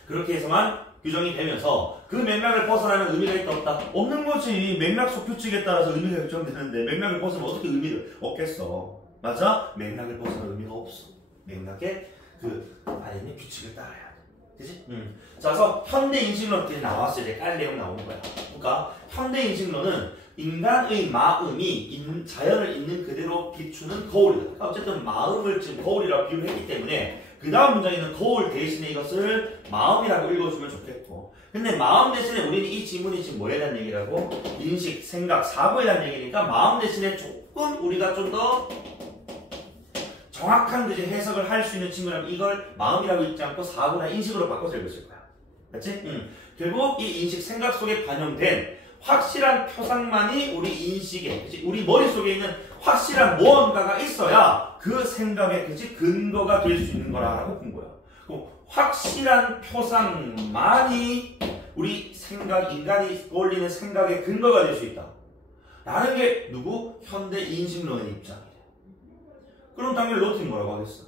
그렇게 해서만 규정이 되면서 그 맥락을 벗어나는 의미가 있다 없다? 없는 거지 맥락 속 규칙에 따라서 의미가 결정되는데 맥락을 벗으면 어떻게 의미를 얻겠어 맞아? 맥락을 벗어나는 의미가 없어 맥락에 그 안에 있는 규칙을 따라야 그치? 자, 그래서 현대인식론들이 나왔을 때 깔 내용 나온 거야. 그러니까 현대인식론은 인간의 마음이 자연을 있는 그대로 비추는 거울이다. 그러니까 어쨌든 마음을 지금 거울이라고 비유했기 때문에 그 다음 문장에 있는 거울 대신에 이것을 마음이라고 읽어주면 좋겠고 근데 마음 대신에 우리는 이 지문이 지금 뭐에 대한 얘기라고? 인식, 생각, 사고에 대한 얘기니까 마음 대신에 조금 우리가 좀 더 정확한 그제 해석을 할 수 있는 친구라면 이걸 마음이라고 읽지 않고 사고나 인식으로 바꿔서 읽었을 거야. 그렇지? 결국 이 인식 생각 속에 반영된 확실한 표상만이 우리 인식에, 그치? 우리 머릿속에 있는 확실한 무언가가 있어야 그 생각의 그치? 근거가 될 수 있는 거라고 본 거야. 그럼 확실한 표상만이 우리 생각, 인간이 떠올리는 생각의 근거가 될 수 있다. 라는 게 누구? 현대 인식론의 입장이야. 그럼 당연히 로트는 뭐라고 하겠어?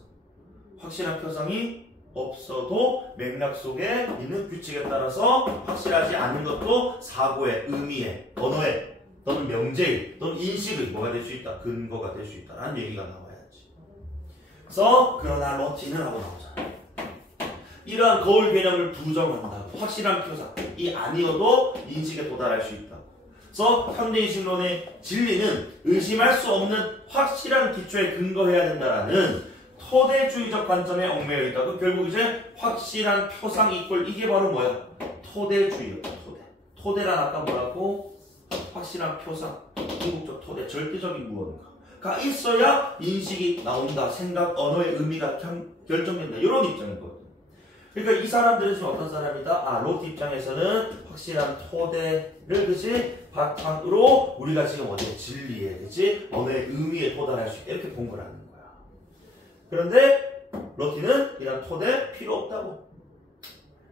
확실한 표상이 없어도 맥락 속에 있는 규칙에 따라서 확실하지 않은 것도 사고의, 의미의, 언어의, 또는 명제의, 또는 인식의 뭐가 될 수 있다? 근거가 될 수 있다라는 얘기가 나와야지. 그래서 그러나 로티는 하고 나오잖아. 이러한 거울 개념을 부정한다고. 확실한 표상이 아니어도 인식에 도달할 수 있다고. 그래서 현대인식론의 진리는 의심할 수 없는 확실한 기초에 근거해야 된다라는 토대주의적 관점에 얽매여 있다고. 결국 이제 확실한 표상 이꼴 이게 바로 뭐야? 토대주의야. 토대란 아까 뭐라고? 확실한 표상, 궁극적 토대, 절대적인 무언가가 있어야 인식이 나온다. 생각, 언어의 의미가 결정된다. 이런 입장이거든. 그러니까 이 사람들은 지금 어떤 사람이다? 로티 입장에서는 확실한 토대를 그치? 바탕으로 우리가 지금 어디에 진리에 그치? 언어의 의미에 도달할 수 있다. 이렇게 본 거라는 거야. 그런데 로티는 이런 토대 필요 없다고.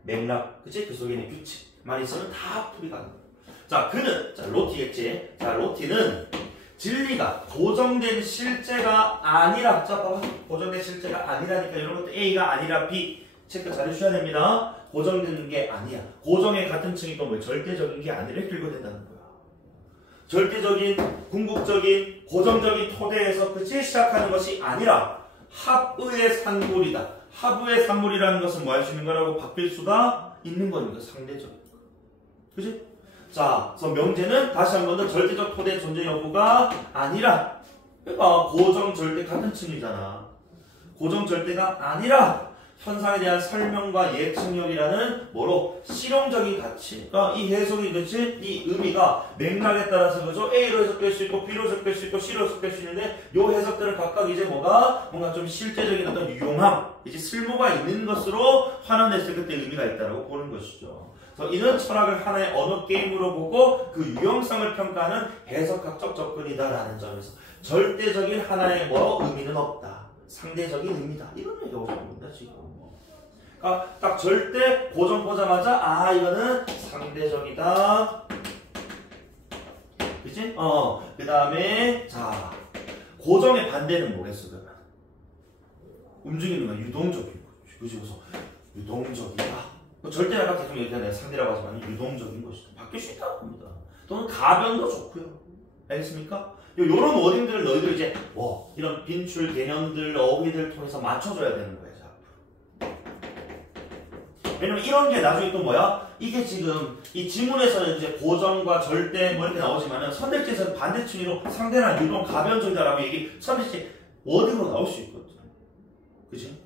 맥락, 그치? 그 속에 있는 규칙만 있으면 다 풀이가 가는 거야. 자, 그는, 자, 로티겠지? 자, 로티는 진리가 고정된 실제가 아니라, 자, 봐봐. 고정된 실제가 아니라니까 이런 것도 A가 아니라 B. 체크 잘 해주셔야 됩니다. 고정된 게 아니야. 고정의 같은 층이 또 뭐 절대적인 게 아니라 이렇게 읽어낸다는 거야. 절대적인, 궁극적인, 고정적인 토대에서 그치? 시작하는 것이 아니라 합의의 산물이다. 합의의 산물이라는 것은 뭐 할 수 있는 거라고 바뀔 수가 있는 거니까 상대적인 거. 그치? 자, 그래서 명제는 다시 한 번 더 절대적 토대 존재 여부가 아니라 그러니까 고정 절대 같은 층이잖아. 고정 절대가 아니라 현상에 대한 설명과 예측력이라는 뭐로 실용적인 가치. 그러니까 이 해석이 그치? 이 의미가 맥락에 따라서 그죠? A로 해석될 수 있고 B로 해석될 수 있고 C로 해석될 수 있는데 요 해석들은 각각 이제 뭔가 좀 실제적인 어떤 유용함, 이제 쓸모가 있는 것으로 환원됐을 그때 의미가 있다고 보는 것이죠. 그래서 이는 철학을 하나의 언어 게임으로 보고 그 유용성을 평가하는 해석학적 접근이다라는 점에서 절대적인 하나의 의미는 없다. 상대적인 의미다. 이런 얘기하고 싶습니다, 지금. 그러니까 딱 절대 고정 보자마자 이거는 상대적이다. 그치? 그 다음에 자 고정의 반대는 뭐겠어? 그러면 움직이는 건 유동적인 거지. 그치? 그래서 유동적이다. 절대라고 계속 얘기하는 상대라고 하지만 유동적인 것이다. 바뀔 수 있다고 합니다. 또는 가변도 좋고요. 알겠습니까? 요런 워딩들을 너희들 이제 이런 빈출 개념들, 어휘들 통해서 맞춰줘야 되는 거예요. 왜냐면 이런 게 나중에 또 뭐야? 이게 지금 이 지문에서는 이제 고정과 절대 뭐 이렇게 나오지만은 선택지에서는 반대층으로 상대나 유동, 가변적이다라고 선택지 워딩으로 나올 수 있거든. 그치?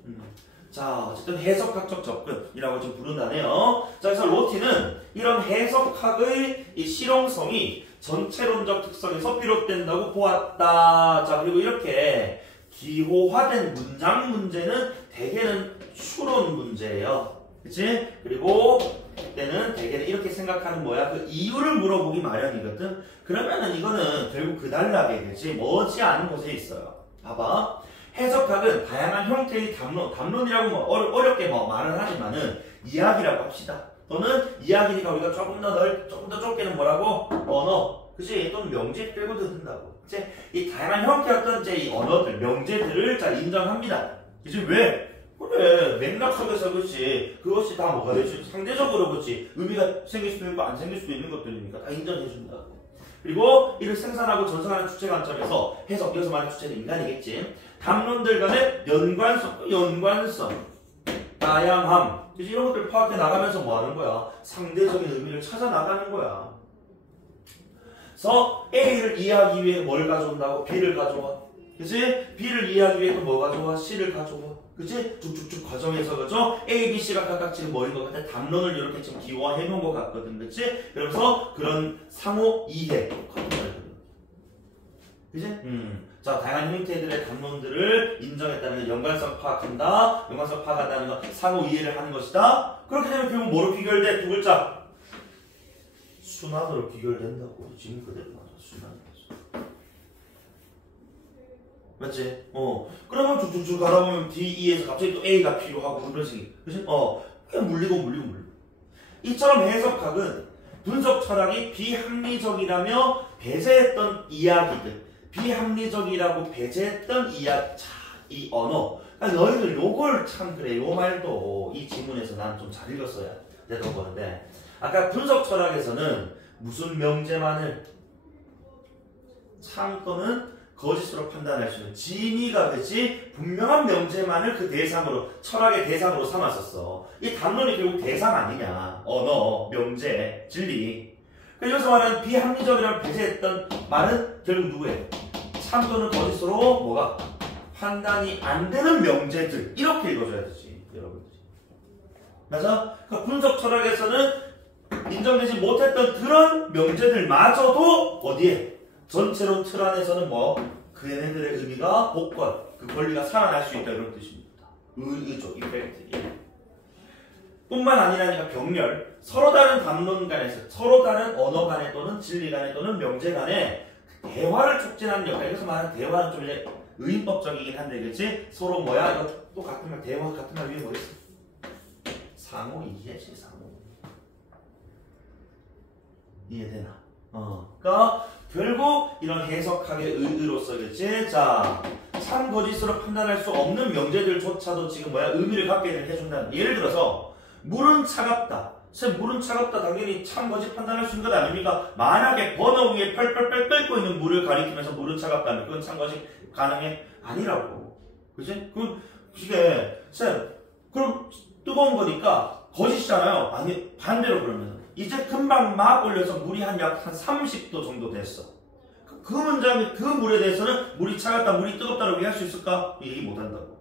자, 어쨌든 해석학적 접근이라고 좀 부른다네요. 자, 그래서 로티는 이런 해석학의 이 실용성이 전체론적 특성에서 비롯된다고 보았다. 자, 그리고 이렇게 기호화된 문장 문제는 대개는 추론 문제예요. 그치? 그리고 그때는 대개는 이렇게 생각하는 그 이유를 물어보기 마련이거든. 그러면은 이거는 결국 그달나게 그치? 머지않은 곳에 있어요. 봐봐. 해석학은 다양한 형태의 담론이라고 어렵게 말은 하지만은 이야기라고 합시다. 또는 이야기니까 우리가 조금 더 좁게는 뭐라고? 언어. 그치? 또는 명제 빼고 듣는다고. 그치? 이 다양한 형태의 어떤 이 언어들, 명제들을 잘 인정합니다. 그치? 왜? 그래, 맥락 속에서 그치? 그것이 다 뭐가 될지 상대적으로 그치? 의미가 생길 수도 있고 안 생길 수도 있는 것들이니까 다 인정해준다고. 그리고 이를 생산하고 전성하는 주체 관점에서 해석, 여기서 말하는 주체는 인간이겠지. 담론들 간의 연관성, 다양함, 이런 것들 파악해 나가면서 뭐 하는 거야? 상대적인 의미를 찾아 나가는 거야. 그래서 A를 이해하기 위해 뭘 가져온다고? B를 가져와. 그치? B를 이해하기 위해 또 뭐 가져와? C를 가져와. 그치? 쭉쭉쭉 과정에서 그죠? A, B, C가 각각 지금 뭐인 것 같아? 담론을 이렇게 지금 기호화해 놓은 것 같거든. 그치? 그러면서 그런 상호 이해. 그치? 자, 다양한 형태들의 담론들을 인정했다는 연관성 파악한다. 연관성 파악한다는 건 상호 이해를 하는 것이다. 그렇게 되면 결국 뭐로 귀결돼? 두 글자. 순환으로 귀결된다고. 지금 그대로 맞아. 순환. 맞지? 그러면 쭉쭉쭉 가다 보면 D, E에서 갑자기 또 A가 필요하고 그런 식이. 그치? 그냥 물리고. 이처럼 해석학은 분석 철학이 비합리적이라며 배제했던 이야기들, 비합리적이라고 배제했던 이 언어, 아니, 너희들 요걸 참 그래. 요 말도 이 지문에서 난 좀 잘 읽었어야 됐던 거는데 아까 분석 철학에서는 무슨 명제만을 참 또는 거짓으로 판단할 수 있는 진위가 되지 분명한 명제만을 그 대상으로 철학의 대상으로 삼았었어. 이 담론이 결국 대상 아니냐. 언어, 명제, 진리. 여기서 말하는 비합리적이라고 배제했던 말은 결국 누구예요? 참 또는 거짓으로 뭐가? 판단이 안 되는 명제들. 이렇게 읽어줘야 되지. 여러분들이. 그래서 그 분석 철학에서는 인정되지 못했던 그런 명제들마저도 어디에? 전체로 틀 안에서는 뭐? 그네들의 의미가 복권, 그 권리가 살아날 수 있다 이런 뜻입니다. 의조, 이펙트. 뿐만 아니라니까 병렬, 서로 다른 담론 간에서, 서로 다른 언어 간에 또는 진리 간에 또는 명제 간에 대화를 촉진하는 역할. 여기서 말하는 대화는 좀 이제 의인법적이긴 한데, 그렇지? 서로 뭐야? 이거 또 같은 말, 대화 같은 말 위에 뭐 있어? 상호 이해지, 상호. 이해되나? 그러니까 결국 이런 해석학의 의의로서, 그렇지? 자, 참 거짓으로 판단할 수 없는 명제들조차도 지금 뭐야? 의미를 갖게 해준다는. 예를 들어서 물은 차갑다. 물은 차갑다. 당연히 참 거짓 판단할 수 있는 것 아닙니까? 만약에 버너 위에 펄펄펄 끓고 있는 물을 가리키면서 물은 차갑다면 그건 참 거짓 가능해? 아니라고. 그치? 그게 그럼 뜨거운 거니까 거짓이잖아요. 아니, 반대로 그러면 이제 금방 막 올려서 물이 한 약 한 30도 정도 됐어. 그 문장에 그 물에 대해서는 물이 차갑다, 물이 뜨겁다라고 얘기할 수 있을까? 얘기 못 한다고.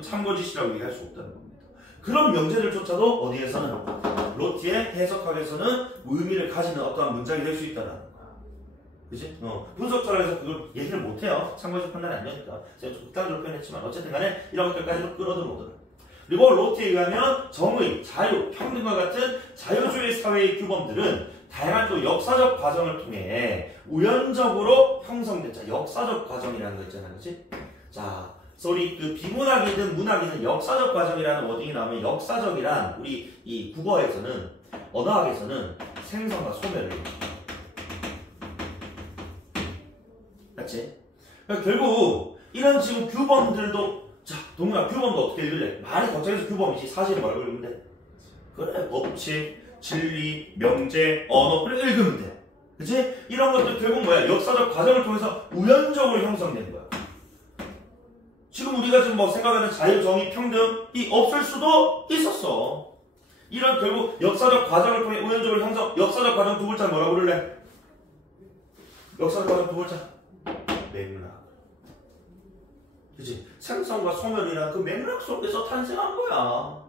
참거짓이라고 얘기할 수 없다는 겁니다. 그런 명제들조차도 어디에서는 로티의 해석학에서는 의미를 가지는 어떠한 문장이 될 수 있다는 거야. 그치? 분석 철학에서 그걸 얘기를 못 해요. 참거짓 판단이 안 되니까. 제가 좀 극단적으로 표현했지만 어쨌든 간에 이런 것들까지도 끌어들어오더라고요. 그리고 로트에 의하면 정의, 자유, 평등과 같은 자유주의 사회의 규범들은 다양한 또 역사적 과정을 통해 우연적으로 형성된, 역사적 과정이라는 거 있잖아요. 그치? 자, 소리 그 비문학이든 문학이든 역사적 과정이라는 워딩이 나오면 역사적이란 우리 이 국어에서는, 언어학에서는 생성과 소멸을 맞지? 그러니까 결국 이런 지금 규범들도, 자, 동문학 규범도 어떻게 읽을래? 많이 거쳐서 규범이지. 사실은 뭐라고 읽으면 돼? 그래, 법칙, 진리, 명제, 언어, 그래 읽으면 돼. 그치? 이런 것들 결국 뭐야? 역사적 과정을 통해서 우연적으로 형성된 거야. 지금 우리가 지금 뭐 생각하는 자유, 정의, 평등이 없을 수도 있었어. 이런 결국 역사적 과정을 통해 우연적으로 형성, 역사적 과정 두 글자 뭐라고 그럴래? 역사적 과정 두 글자. 맥락. 그치? 생성과 소멸이라는 그 맥락 속에서 탄생한 거야.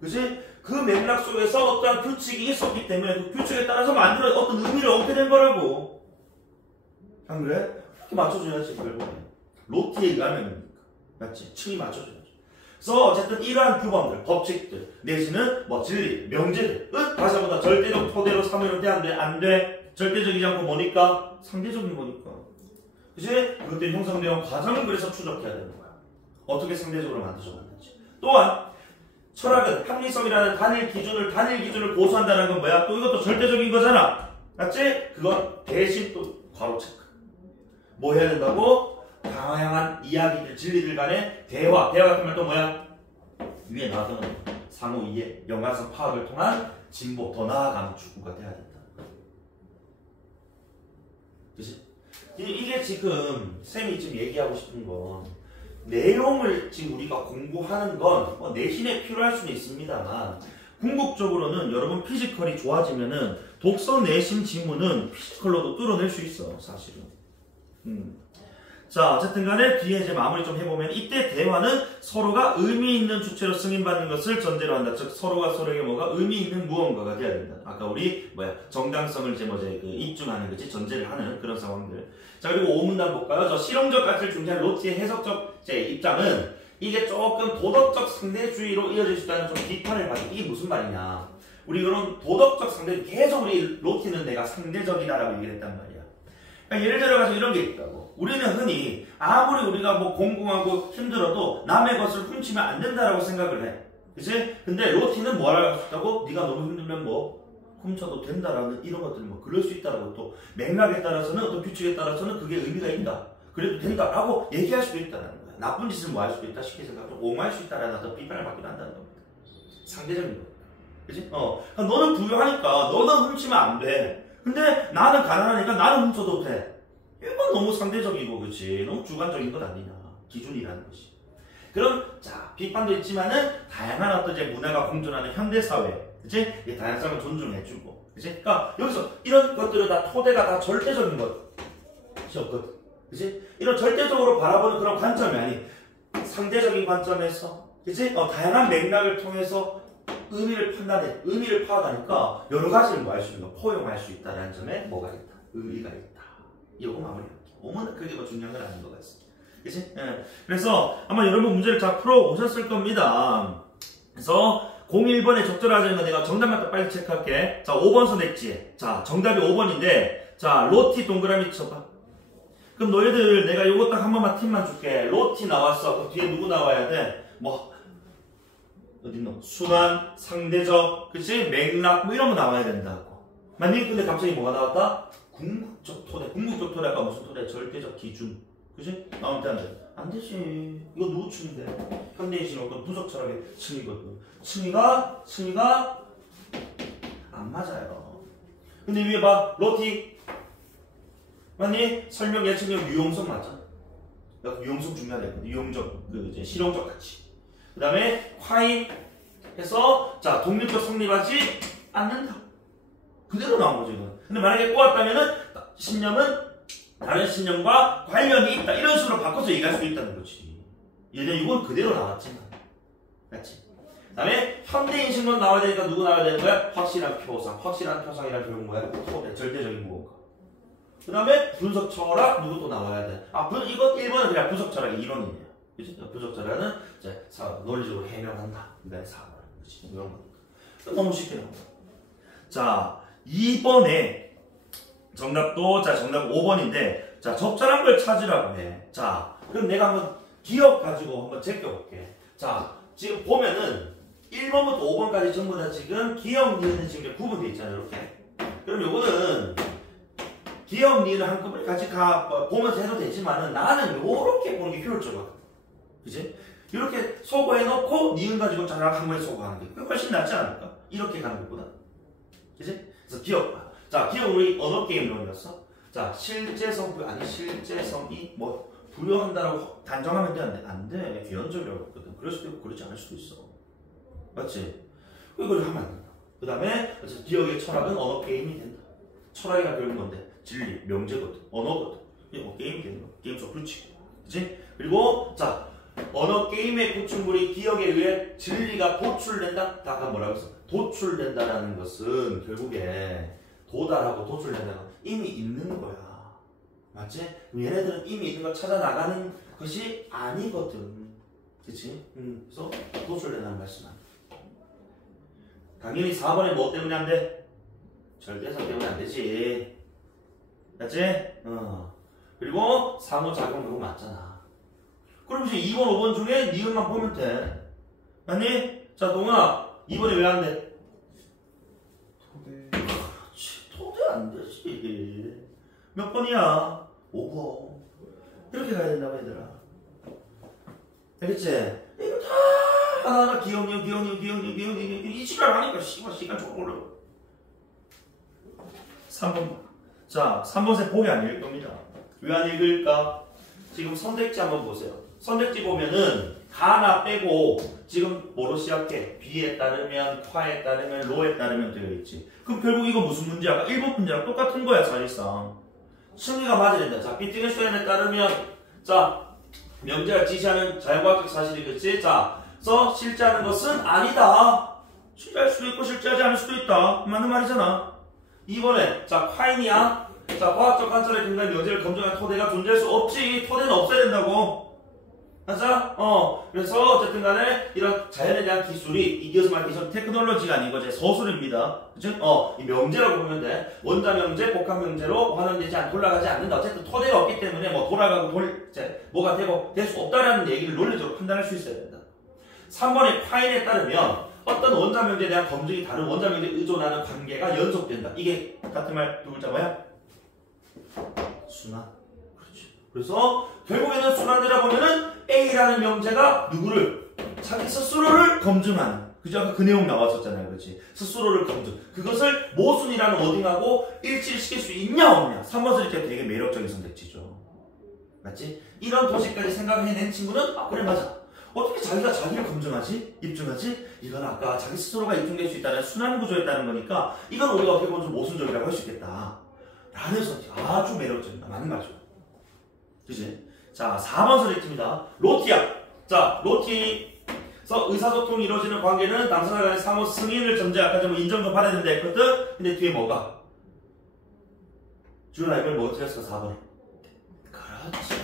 그치? 그 맥락 속에서 어떠한 규칙이 있었기 때문에 그 규칙에 따라서 만들어 어떤 의미를 얻게 된 거라고. 안 그래? 이렇게 맞춰줘야지, 결국에. 로티에 의하면, 맞지? 층이 맞춰줘야지. 그래서 어쨌든 이러한 규범들, 법칙들, 내지는 뭐 진리, 명제들, 다시 한번 더 절대적 토대로 삼으면 돼, 안 돼? 안 돼. 절대적이지 않고 뭐니까? 상대적인 거니까. 그치? 그것들이 형성되어 과정을 그래서 추적해야 되는 거야. 어떻게 상대적으로 만들어졌는지. 또한 철학은 합리성이라는 단일 기준을 고수한다는 건 뭐야? 또 이것도 절대적인 거잖아. 맞지? 그건 대신 또 괄호 체크. 뭐 해야 된다고? 다양한 이야기들, 진리들 간의 대화 같은 말 또 뭐야? 위에 나왔던 건 상호 이해, 연관성 파악을 통한 진보, 더 나아가는 추구가 돼야 된다. 그치? 이게 지금 쌤이 지금 얘기하고 싶은 건 내용을 지금 우리가 공부하는 건 뭐 내신에 필요할 수는 있습니다만 궁극적으로는 여러분 피지컬이 좋아지면은 독서 내신 지문은 피지컬로도 뚫어낼 수 있어 사실은. 자, 어쨌든 간에 뒤에 이제 마무리 좀 해보면 이때 대화는 서로가 의미 있는 주체로 승인받는 것을 전제로 한다. 즉 서로가 서로에게 뭐가 의미 있는 무언가가 돼야 된다. 아까 우리 정당성을 이제 그 입증하는 거지, 전제를 하는 그런 상황들. 자, 그리고 오문단 볼까요? 저 실용적 가치를 중시하는 로트의 해석적 입장은 이게 조금 도덕적 상대주의로 이어질 수 있다는 좀 비판을 받는. 이게 무슨 말이냐? 우리 그런 도덕적 상대주의, 계속 우리 로트는 내가 상대적이다라고 얘기를 했단 말이야. 그러니까 예를 들어가지고 이런 게 있다고. 우리는 흔히 아무리 우리가 뭐 공공하고 힘들어도 남의 것을 훔치면 안 된다라고 생각을 해. 그치? 근데 로티는 뭐라고 했다고? 네가 너무 힘들면 뭐 훔쳐도 된다라는 이런 것들 뭐 그럴 수 있다라고, 또 맥락에 따라서는 어떤 규칙에 따라서는 그게 의미가 있다. 그래도 된다라고 얘기할 수도 있다는 거야. 나쁜 짓을 뭐 할 수도 있다 쉽게 생각하면 옹호할 수 있다라는 어떤 비판을 받기도 한다는 겁니다. 상대적인 거. 그치? 그러니까 너는 부유하니까 너는 훔치면 안 돼. 근데 나는 가난하니까 나는 훔쳐도 돼. 이건 너무 상대적이고, 그치? 너무 주관적인 것 아니냐. 기준이라는 것이. 그럼, 자, 비판도 있지만은, 다양한 어떤 이제 문화가 공존하는 현대사회. 그치? 이 다양성을 존중해주고. 그치? 그러니까, 여기서 이런 것들은 다 토대가 다 절대적인 것이었거든. 그치? 이런 절대적으로 바라보는 그런 관점이 아닌, 상대적인 관점에서, 그치? 다양한 맥락을 통해서 의미를 판단해, 의미를 파악하니까, 여러 가지를 뭐 할 수 있는 거, 포용할 수 있다는 점에 뭐가 있다? 의의가 있다. 이러고 마무리할게요. 오면 그게 뭐 중요한 건 아닌 것 같습니다. 그치? 예. 그래서 아마 여러분 문제를 잘 풀어오셨을 겁니다. 그래서 01번에 적절하지 않은 거 내가 정답만 더 빨리 체크할게. 자, 5번 선택지. 자, 정답이 5번인데, 자, 로티 동그라미 쳐봐. 그럼 너희들 내가 요거 딱 한 번만 팁만 줄게. 로티 나왔어. 그 뒤에 누구 나와야 돼? 뭐, 어딨노? 순환, 상대적, 그치? 맥락, 뭐 이런 거 나와야 된다고. 만약에 근데 갑자기 뭐가 나왔다? 궁극적 토대. 궁극적 토대가 무슨 토대? 절대적 기준. 그치? 나올 때 안 돼. 안 되지. 이거 누구 층인데? 현대인식 어떤 분석 철학의 층이거든. 층이가 안 맞아요. 근데 위에 봐. 로티. 맞니? 설명 예측력 유용성 맞아. 유용성 중요하다. 유용적, 이제 실용적 가치. 그 다음에 과잉 해서 자 독립적 성립하지 않는다. 그대로 나온 거죠 이건. 근데 만약에 꼬았다면은 신념은 다른 신념과 관련이 있다 이런 식으로 바꿔서 얘기할 수 있다는 거지. 예전 이건 그대로 나왔지만 맞지? 그 다음에 현대인식론 나와야 되니까 누구 나와야 되는 거야? 확실한 표상. 확실한 표상이란 결국 뭐야? 토대, 절대적인 무언가. 그 다음에 분석 철학 누구 또 나와야 돼? 이건 1번은 그냥 분석 철학의 이론이네요. 그치? 분석 철학은 이제 논리적으로 해명한다. 그다음에 사고를. 그치? 이런 거니까. 너무 쉽게 나온다. 자, 2번에 정답도, 자, 정답 5번인데, 자, 적절한 걸 찾으라고 해. 자, 그럼 내가 한번 기억 가지고 한번 제껴볼게. 자, 지금 보면은 1번부터 5번까지 전부 다 지금 기억, 니은은 지금 구분되어 있잖아요. 이렇게. 그럼 요거는 기억, 니은을 한꺼번에 같이 보면서 해도 되지만은 나는 요렇게 보는 게 효율적이거든. 그치? 이렇게 소거해놓고 니은 가지고 자랑 한 번에 소거하는 게 훨씬 낫지 않을까? 이렇게 가는 것보다. 그치? 그래서 기억 봐. 자, 기억은 우리 언어 게임론이었어. 자, 실제성, 아니, 실제성이 뭐, 부여한다라고 단정하면 돼? 안 돼. 비현적이라고 했거든. 그럴 수도 있고, 그렇지 않을 수도 있어. 맞지? 이걸 하면 안 된다. 그 다음에, 기억의 철학은 언어 게임이 된다. 철학이란 결국 뭔데? 진리, 명제거든. 언어거든. 게임이 되는 거야. 게임 속 그렇지. 그치? 그리고, 자, 언어 게임의 구축물이 기억에 의해 진리가 도출된다? 아까 뭐라고 했어? 도출된다라는 것은 결국에 도달하고 도출된다는 건 이미 있는 거야. 맞지? 그럼 얘네들은 이미 있는 걸 찾아 나가는 것이 아니거든. 그치? 그래서 도출된다는 말씀 안 돼. 당연히 4번에 뭐 때문에 안 돼? 절대성 때문에 안 되지. 맞지? 그리고 상호작용 그거 맞잖아. 그럼 이제 2번, 5번 중에 니은만 보면 돼. 맞니? 자, 동아, 2번에 왜 안 돼? 토대. 그렇지, 토대 안 되지. 몇 번이야? 5번. 이렇게 가야 된다고, 얘들아. 알겠지? 이거 다 하나하나 기억력, 이 시간 하니까 시간 조금 올려. 3번. 자, 3번에 보기 안 읽을 겁니다. 왜 안 읽을까? 지금 선택지 한번 보세요. 선택지 보면은 하나 빼고 지금 뭐로 시작해? B에 따르면, 콰에 따르면, 로에 따르면 되어 있지. 그럼 결국 이거 무슨 문제야? 아까 1번 문제랑 똑같은 거야, 사실상. 승리가 맞아야 된다. 자, 비트겐슈타인에 따르면, 자, 명제가 지시하는 자연과학적 사실이겠지? 자, 써 실제하는 것은 아니다. 실제할 수도 있고 실제하지 않을 수도 있다. 맞는 말이잖아. 2번에, 자, 콰인이야. 자, 과학적 관찰에 근거한 명제를 검증한 토대가 존재할 수 없지. 토대는 없어야 된다고. 맞아? 그래서 어쨌든 간에 이런 자연에 대한 기술이 이겨서 말하기 전 테크놀로지가 아닌 거지. 서술입니다. 그치? 이 명제라고 보면 돼. 원자 명제, 복합 명제로 환원되지 않고 돌아가지 않는다. 어쨌든 토대가 없기 때문에 뭐 돌아가고 뭐가 되고 될 수 없다라는 얘기를 논리적으로 판단할 수 있어야 된다. 3번의 콰인에 따르면 어떤 원자 명제에 대한 검증이 다른 원자 명제에 의존하는 관계가 연속된다. 이게 같은 말 두 글자 뭐야? 순환. 그렇지. 그래서 결국에는 순환되다 보면은 A라는 명제가 누구를? 자기 스스로를 검증하는. 그죠? 아까 그 내용 나왔었잖아요. 그렇지? 스스로를 검증. 그것을 모순이라는 워딩하고 일치시킬 수 있냐 없냐. 3번 선택지가 되게 매력적인 선택지죠. 맞지? 이런 도식까지 생각해낸 친구는 아 그래 맞아. 어떻게 자기가 자기를 검증하지? 입증하지? 이건 아까 자기 스스로가 입증될 수 있다는 순환 구조였다는 거니까 이건 우리가 어떻게 보면 좀 모순적이라고 할 수 있겠다. 라는 선택. 아주 매력적이다. 맞는 말이죠. 그치? 자, 4번 선택지입니다. 로티야. 자, 로티에서 의사소통이 이루어지는 관계는 당사자 간의 상호 승인을 전제 아까 좀 인정도 받아야 된다 했거든? 근데 뒤에 뭐가? 주은아 이걸 뭐 틀렸어? 4번. 그렇지.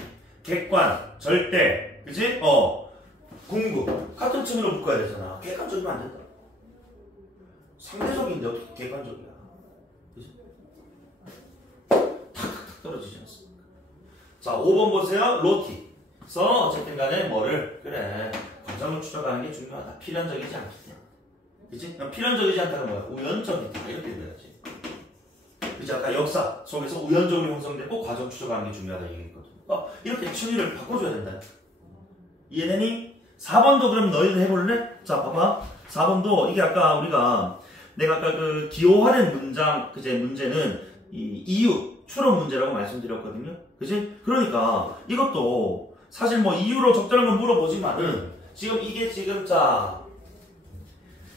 객관, 절대, 그치? 궁극. 같은 층으로 묶어야 되잖아. 객관적이면 안 된다. 상대적인데 어떻게 객관적이야? 그치? 탁탁탁 떨어지지 않습니까? 자, 5번 보세요. 로티에서 어쨌든 간에 뭐를, 그래. 과정을 추적하는 게 중요하다. 필연적이지 않기 때문에. 그치? 필연적이지 않다는 뭐야? 우연적이다. 이렇게 돼야지. 그치? 아까 역사 속에서 우연적으로 형성되고 과정 추적하는 게 중요하다 얘기했거든. 이렇게 층위를 바꿔줘야 된다. 이해되니? 4번도 그럼 너희들 해볼래? 자, 봐봐. 4번도 이게 아까 내가 아까 그 기호화된 문장, 그제 문제는 이 이유, 추론 문제라고 말씀드렸거든요. 그지? 그러니까 이것도 사실 뭐 이유로 적절한 건 물어보지만은 지금 이게 지금 자,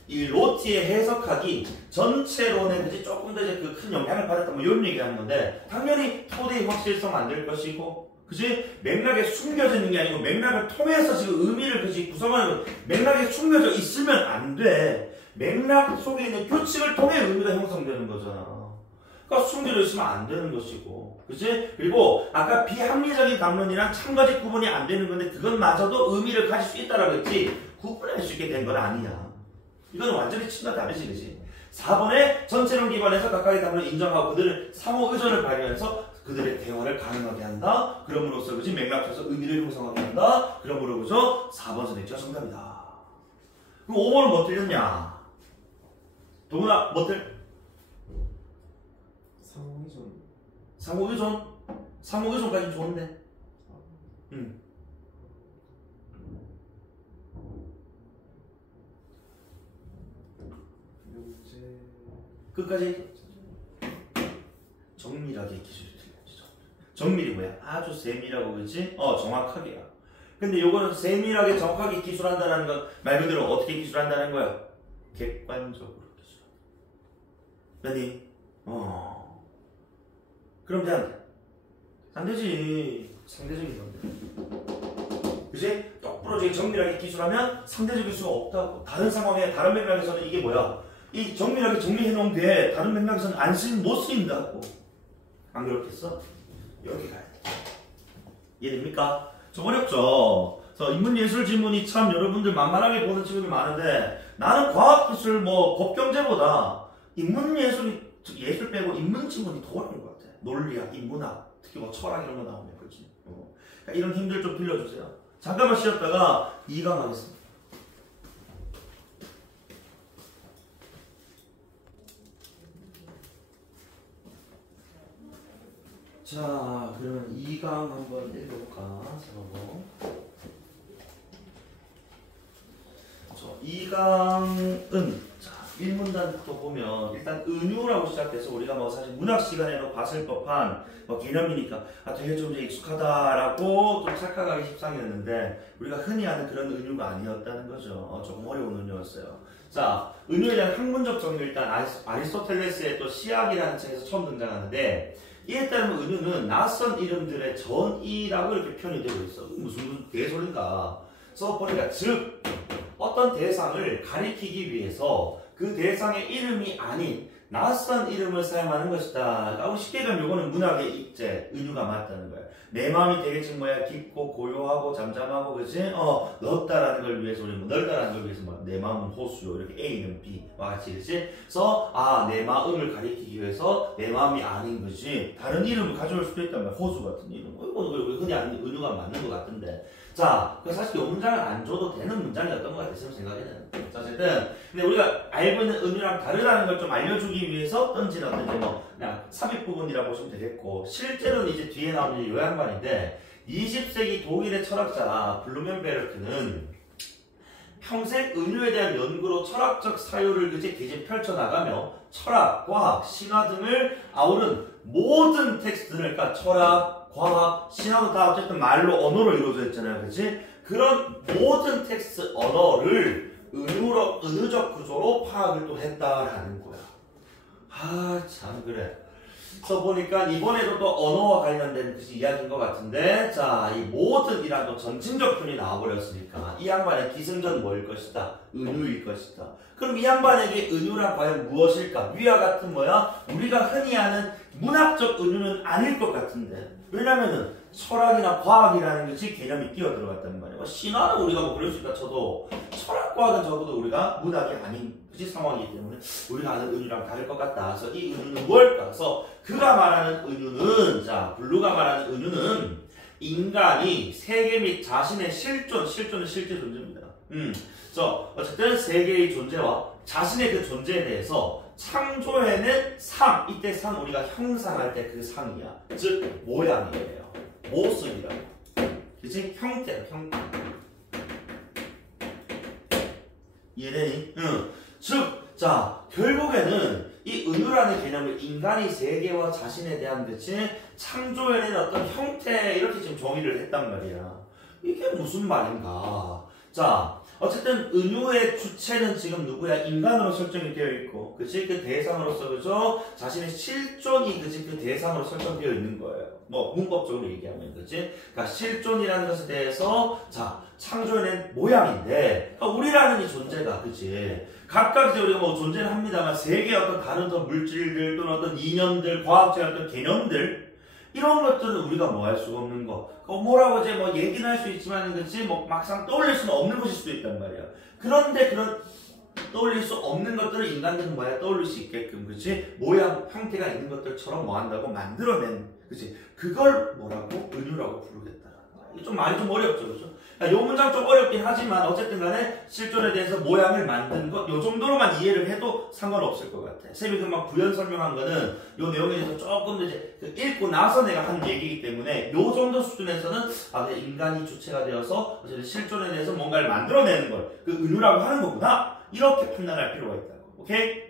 이 로티의 해석하기 전체론에 그지 조금 더 이제 그 큰 영향을 받았다 뭐 이런 얘기하는 건데 당연히 토대의 확실성 안 될 것이고 그지? 맥락에 숨겨져 있는 게 아니고 맥락을 통해서 지금 의미를 그지 구성하는 맥락에 숨겨져 있으면 안 돼. 맥락 속에 있는 규칙을 통해 의미가 형성되는 거잖아. 그러니까 숨겨져 있으면 안 되는 것이고 그지? 그리고 아까 비합리적인 담론이랑 참가지 구분이 안 되는 건데 그것마저도 의미를 가질 수 있다라고 했지 구분할 수 있게 된 건 아니야. 이거는 완전히 층과 다르지 그지? 4번에 전체론 기반에서 각각의 담론을 인정하고 그들을 상호 의존을 발휘해서 그들의 대화를 가능하게 한다. 그럼으로써 그지 맥락에서 의미를 형성하게 한다. 그러므로 그죠? 4번 선택지가 정답이다. 그럼 5번은 뭐 틀렸냐? 동훈아 뭐 틀? 상호의존. 상호의존? 상호의존까지는 좋은데. 명제. 끝까지 정밀하게 기술이 틀렸지. 정밀이 뭐야? 아주 세밀하고 그렇지? 정확하게야. 근데 요거는 세밀하게 정확하게 기술한다는 건 말 그대로 어떻게 기술한다는 거야? 객관적으로 기술한다. 맞니? 그럼 돼 안 돼? 안 되지. 상대적인 건데. 그치? 똑부러지게 정밀하게 기술하면 상대적일 수가 없다고. 다른 상황에 다른 맥락에서는 이게 뭐야? 이 정밀하게 정리해놓은 게 다른 맥락에서는 못 쓰인다고. 안 그렇겠어? 여기 가야 돼. 이해됩니까? 좀 어렵죠? 그래서 인문예술 지문이 참 여러분들 만만하게 보는 지문이 많은데 나는 과학기술 법경제보다 인문예술이 예술 빼고 인문 지문이 더 어려운 것 같아. 논리학, 인문학, 특히 뭐 철학 이런 거 나오면 그렇지. 그러니까 이런 힘들 좀 빌려주세요. 잠깐만 쉬었다가 2강 하겠습니다. 자, 그러면 2강 한번 읽어볼까? 서로. 2강은 자, 1문단부터 보면 일단 은유라고 시작돼서 우리가 뭐 사실 문학 시간에도 봤을 법한 개념이니까 되게 좀 이제 익숙하다라고 좀 착각하기 십상이었는데 우리가 흔히 아는 그런 은유가 아니었다는 거죠. 조금 어려운 은유였어요. 자, 은유에 대한 학문적 정의 일단 아리스토텔레스의 또 시학이라는 책에서 처음 등장하는데 이에 따르면 은유는 낯선 이름들의 전이라고 이렇게 표현이 되고 있어. 무슨 대소리인가. 그래서 보니까 즉 어떤 대상을 가리키기 위해서 그 대상의 이름이 아닌 낯선 이름을 사용하는 것이다. 그러니까 쉽게 얘기하면 이거는 문학의 입제, 은유가 맞다는 거야. 내 마음이 되게 지금 뭐야 깊고 고요하고 잠잠하고 그치? 넓다라는 걸 위해서 우리 넓다라는 걸 위해서 내 마음은 호수요 이렇게 A는 B와 같이 그치? 그래서 내 마음을 가리키기 위해서 내 마음이 아닌 거지 다른 이름을 가져올 수도 있다면 호수 같은 이름 이거 흔히 아는 은유가 맞는 것 같은데 자, 사실 이 문장은 안 줘도 되는 문장이었던 것 같았으면 생각에는. 자, 어쨌든 근데 우리가 알고 있는 은유랑 다르다는 걸 좀 알려주기 위해서 던지는 어떤 그냥 삽입 부분이라고 보시면 되겠고 실제로는 이제 뒤에 나오는 요양반인데 20세기 독일의 철학자 블루멘베르크는 평생 은유에 대한 연구로 철학적 사유를 계속 펼쳐나가며 철학, 과학, 신화 등을 아우른 모든 텍스트를, 그러니까 철학, 과학, 신화도 다 어쨌든 말로, 언어로 이루어져 있잖아요. 그치? 그런 모든 텍스트 언어를 은유적 구조로 파악을 또 했다라는 거야. 아, 참, 그래. 그래서 보니까 이번에도 또 언어와 관련된 그 이야기인 것 같은데, 자, 이 모든 이란 또 전칭적 표현이 나와버렸으니까 이 양반의 기승전 뭐일 것이다? 은유일 것이다. 그럼 이 양반에게 은유란 과연 무엇일까? 위와 같은 우리가 흔히 아는 문학적 은유는 아닐 것 같은데, 왜냐면은 철학이나 과학이라는 것이 개념이 끼어 들어갔단 말이에요. 신화는 우리가 그럴 수 있다 쳐도 철학, 과학은 적어도 우리가 문학이 아닌 상황이기 때문에 우리가 아는 은유랑 다를 것 같다. 그래서 이 은유는 무엇일까? 그래서 그가 말하는 은유는, 자, 블루가 말하는 은유는 인간이 세계 및 자신의 실존은 실제 존재입니다. 그래서 어쨌든 세계의 존재와 자신의 그 존재에 대해서 창조해낸 상, 이때 상 우리가 형상할 때 그 상이야. 즉 모양이에요. 모습이라고. 그치? 형태. 이해되니? 즉, 자, 결국에는 이 은유라는 개념을 인간이 세계와 자신에 대한 창조해낸 어떤 형태, 이렇게 지금 정의를 했단 말이야. 이게 무슨 말인가? 자, 어쨌든 은유의 주체는 지금 누구야? 인간으로 설정이 되어 있고, 그치? 그 대상으로서, 그죠? 자신의 실존이 그 대상으로 설정되어 있는 거예요. 뭐 문법적으로 얘기하면, 그치? 그러니까 실존이라는 것에 대해서, 자, 창조해낸 모양인데, 그러니까 우리라는 이 존재가, 그치? 각각 이제 우리가 뭐 존재를 합니다만 세계의 어떤 다른 어떤 물질들 또는 어떤 이념들, 과학적인 어떤 개념들, 이런 것들은 우리가 뭐 할 수가 없는 거. 뭐라고 이제 뭐 얘기는 할 수 있지만, 그치? 뭐 막상 떠올릴 수는 없는 것일 수도 있단 말이야. 그런데 그런 떠올릴 수 없는 것들을 인간들은 떠올릴 수 있게끔, 그치? 모양, 형태가 있는 것들처럼 뭐 한다고 만들어낸, 그치? 그걸 뭐라고? 은유라고 부르겠다. 이게 좀 말이 좀 어렵죠, 그죠? 요 문장 좀 어렵긴 하지만 어쨌든 간에 실존에 대해서 모양을 만든 것, 요 정도로만 이해를 해도 상관없을 것 같아. 쌤이 금방 부연 설명한 거는 요 내용에 대해서 조금 더 이제 읽고 나서 내가 한 얘기이기 때문에 요 정도 수준에서는 그냥 인간이 주체가 되어서 어쨌든 실존에 대해서 뭔가를 만들어내는 걸 그 은유라고 하는 거구나. 이렇게 판단할 필요가 있다고. 오케이?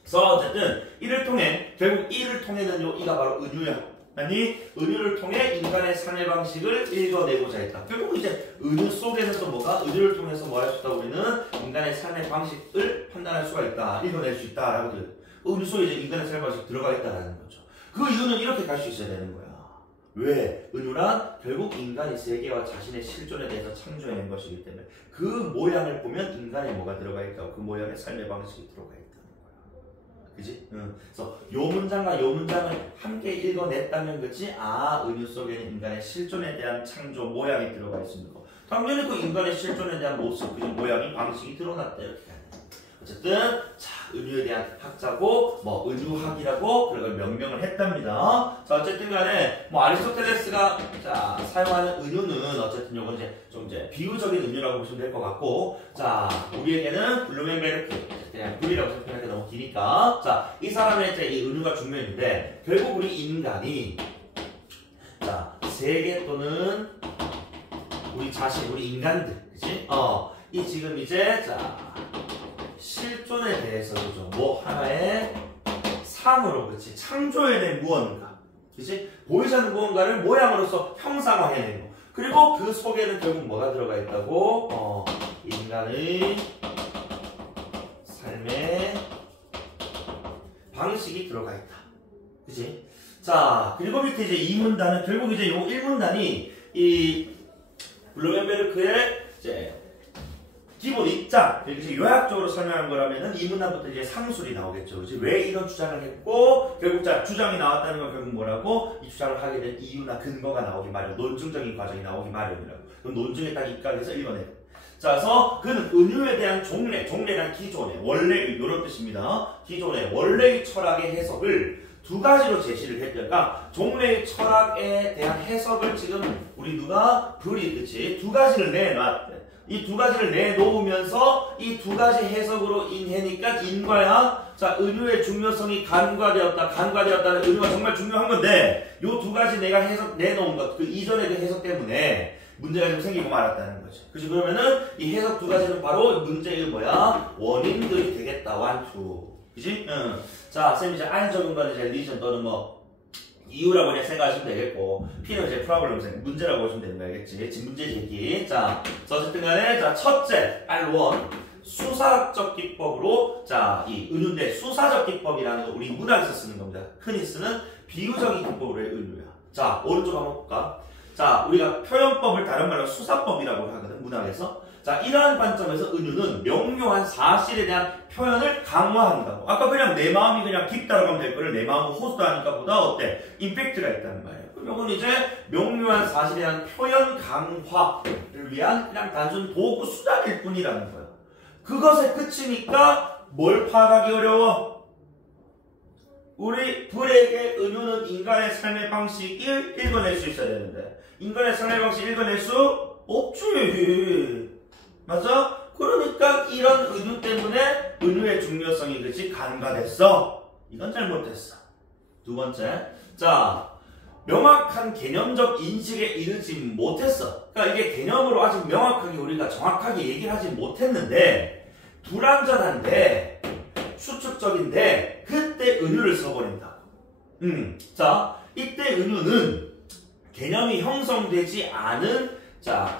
그래서 어쨌든 이를 통해, 결국 이를 통해는 이가 바로 은유야. 아니, 은유를 통해 인간의 삶의 방식을 읽어내고자 했다. 결국 이제 은유 속에서 또 뭐가? 은유를 통해서 뭐 할 수 있다? 우리는 인간의 삶의 방식을 판단할 수가 있다. 읽어낼 수 있다라고 들어요. 은유 속에 이제 인간의 삶의 방식이 들어가 있다라는 거죠. 그 이유는 이렇게 갈 수 있어야 되는 거야. 왜? 은유란 결국 인간이 세계와 자신의 실존에 대해서 창조해낸 것이기 때문에 그 모양을 보면 인간의 뭐가 들어가 있다고, 그 모양의 삶의 방식이 들어가 있다. 그지? 그래서 요 문장과 요 문장을 함께 읽어냈다면, 그치? 아, 은유 속에는 인간의 실존에 대한 창조 모양이 들어가 있습니다. 당연히 그 인간의 실존에 대한 모습, 그 모양이, 방식이 드러났다. 이렇게 가야 돼. 어쨌든, 자, 은유에 대한 학자고, 뭐, 은유학이라고 그걸 명명을 했답니다. 자, 어쨌든 간에, 뭐, 아리스토텔레스가, 자, 사용하는 은유는 어쨌든 요건 이제 비유적인 은유라고 보시면 될 것 같고, 자, 우리에게는 블루멘베르크, 그냥 불이라고 생각하기 너무 기니까. 자, 이 사람의 이제 이 은유가 중요한데, 결국 우리 인간이, 자, 세계 또는 우리 자신, 우리 인간들, 그치? 이 지금 이제, 자, 실존에 대해서, 그죠? 뭐 하나의 상으로, 그치? 창조해낸 무언가, 그치? 보이지 않는 무언가를 모양으로서 형상화해낸 거. 그리고 그 속에는 결국 뭐가 들어가 있다고? 인간의 삶의 방식이 들어가 있다. 그치? 자, 그리고 밑에 이제 이 문단은 결국 이제 요 1문단이 이 블루멘베르크의 이제 기본 입장, 이렇게 요약적으로 설명한 거라면은 이 문단부터 이제 상술이 나오겠죠. 그치? 왜 이런 주장을 했고, 결국 자, 주장이 나왔다는 건 결국 뭐라고? 이 주장을 하게 된 이유나 근거가 나오기 마련, 논증적인 과정이 나오기 마련이라고. 그럼 논증에 딱 입각해서 읽어내요. 자, 그래서 그는 은유에 대한 종래란 기존의 원래의 이런 뜻입니다. 기존의 원래의 철학의 해석을 두 가지로 제시를 했죠. 그러니까 종래의 철학에 대한 해석을 지금 우리 누가 불이 그치 두 가지를 내놨대. 이 두 가지를 내놓으면서 이 두 가지 해석으로 인해니까 인과야 자 은유의 중요성이 간과되었다는 은유가 정말 중요한 건데 요 두 가지 내가 해석 내놓은 것 그 이전의 그 해석 때문에 문제가 좀 생기고 말았다는 거죠. 그치 그러면은 이 해석 두 가지는 바로 문제의 뭐야 원인들이 되겠다. 1, 2 그치? 응. 자 쌤 이제 R 적용과는 이제 리전 또는 뭐 이유라고 그냥 생각하시면 되겠고 P는 이제 프로블럼 문제라고 보시면 되는 거 알겠지? 지금 문제 제기. 자, 어쨌든 간에 자 첫째 R1 수사적 기법으로 자 이 은유인데 수사적 기법이라는 거 우리 문학에서 쓰는 겁니다. 흔히 쓰는 비유적인 기법으로의 은유야. 자 오른쪽 한번 볼까? 자 우리가 표현법을 다른 말로 수사법이라고 하거든 문학에서. 자 이러한 관점에서 은유는 명료한 사실에 대한 표현을 강화한다고. 아까 그냥 내 마음이 그냥 깊다라고 하면 될 거를 내 마음은 호소하니까 보다 어때? 임팩트가 있다는 말이에요. 그럼 이건 이제 명료한 사실에 대한 표현 강화를 위한 그냥 단순 도구 수단일 뿐이라는 거예요. 그것에 그치니까 뭘 파악하기 어려워? 우리 불에게 은유는 인간의 삶의 방식을 읽어낼 수 있어야 되는데 인간의 삶의 방식을 읽어낼 수 없지. 맞아? 그러니까 이런 은유 때문에 은유의 중요성이 그치 간과됐어. 이건 잘못됐어. 두 번째, 자 명확한 개념적 인식에 이르지 못했어. 그러니까 이게 개념으로 아직 명확하게 우리가 정확하게 얘기를 하지 못했는데 불완전한데 추측적인데 그때 은유를 써버린다. 자 이때 은유는 개념이 형성되지 않은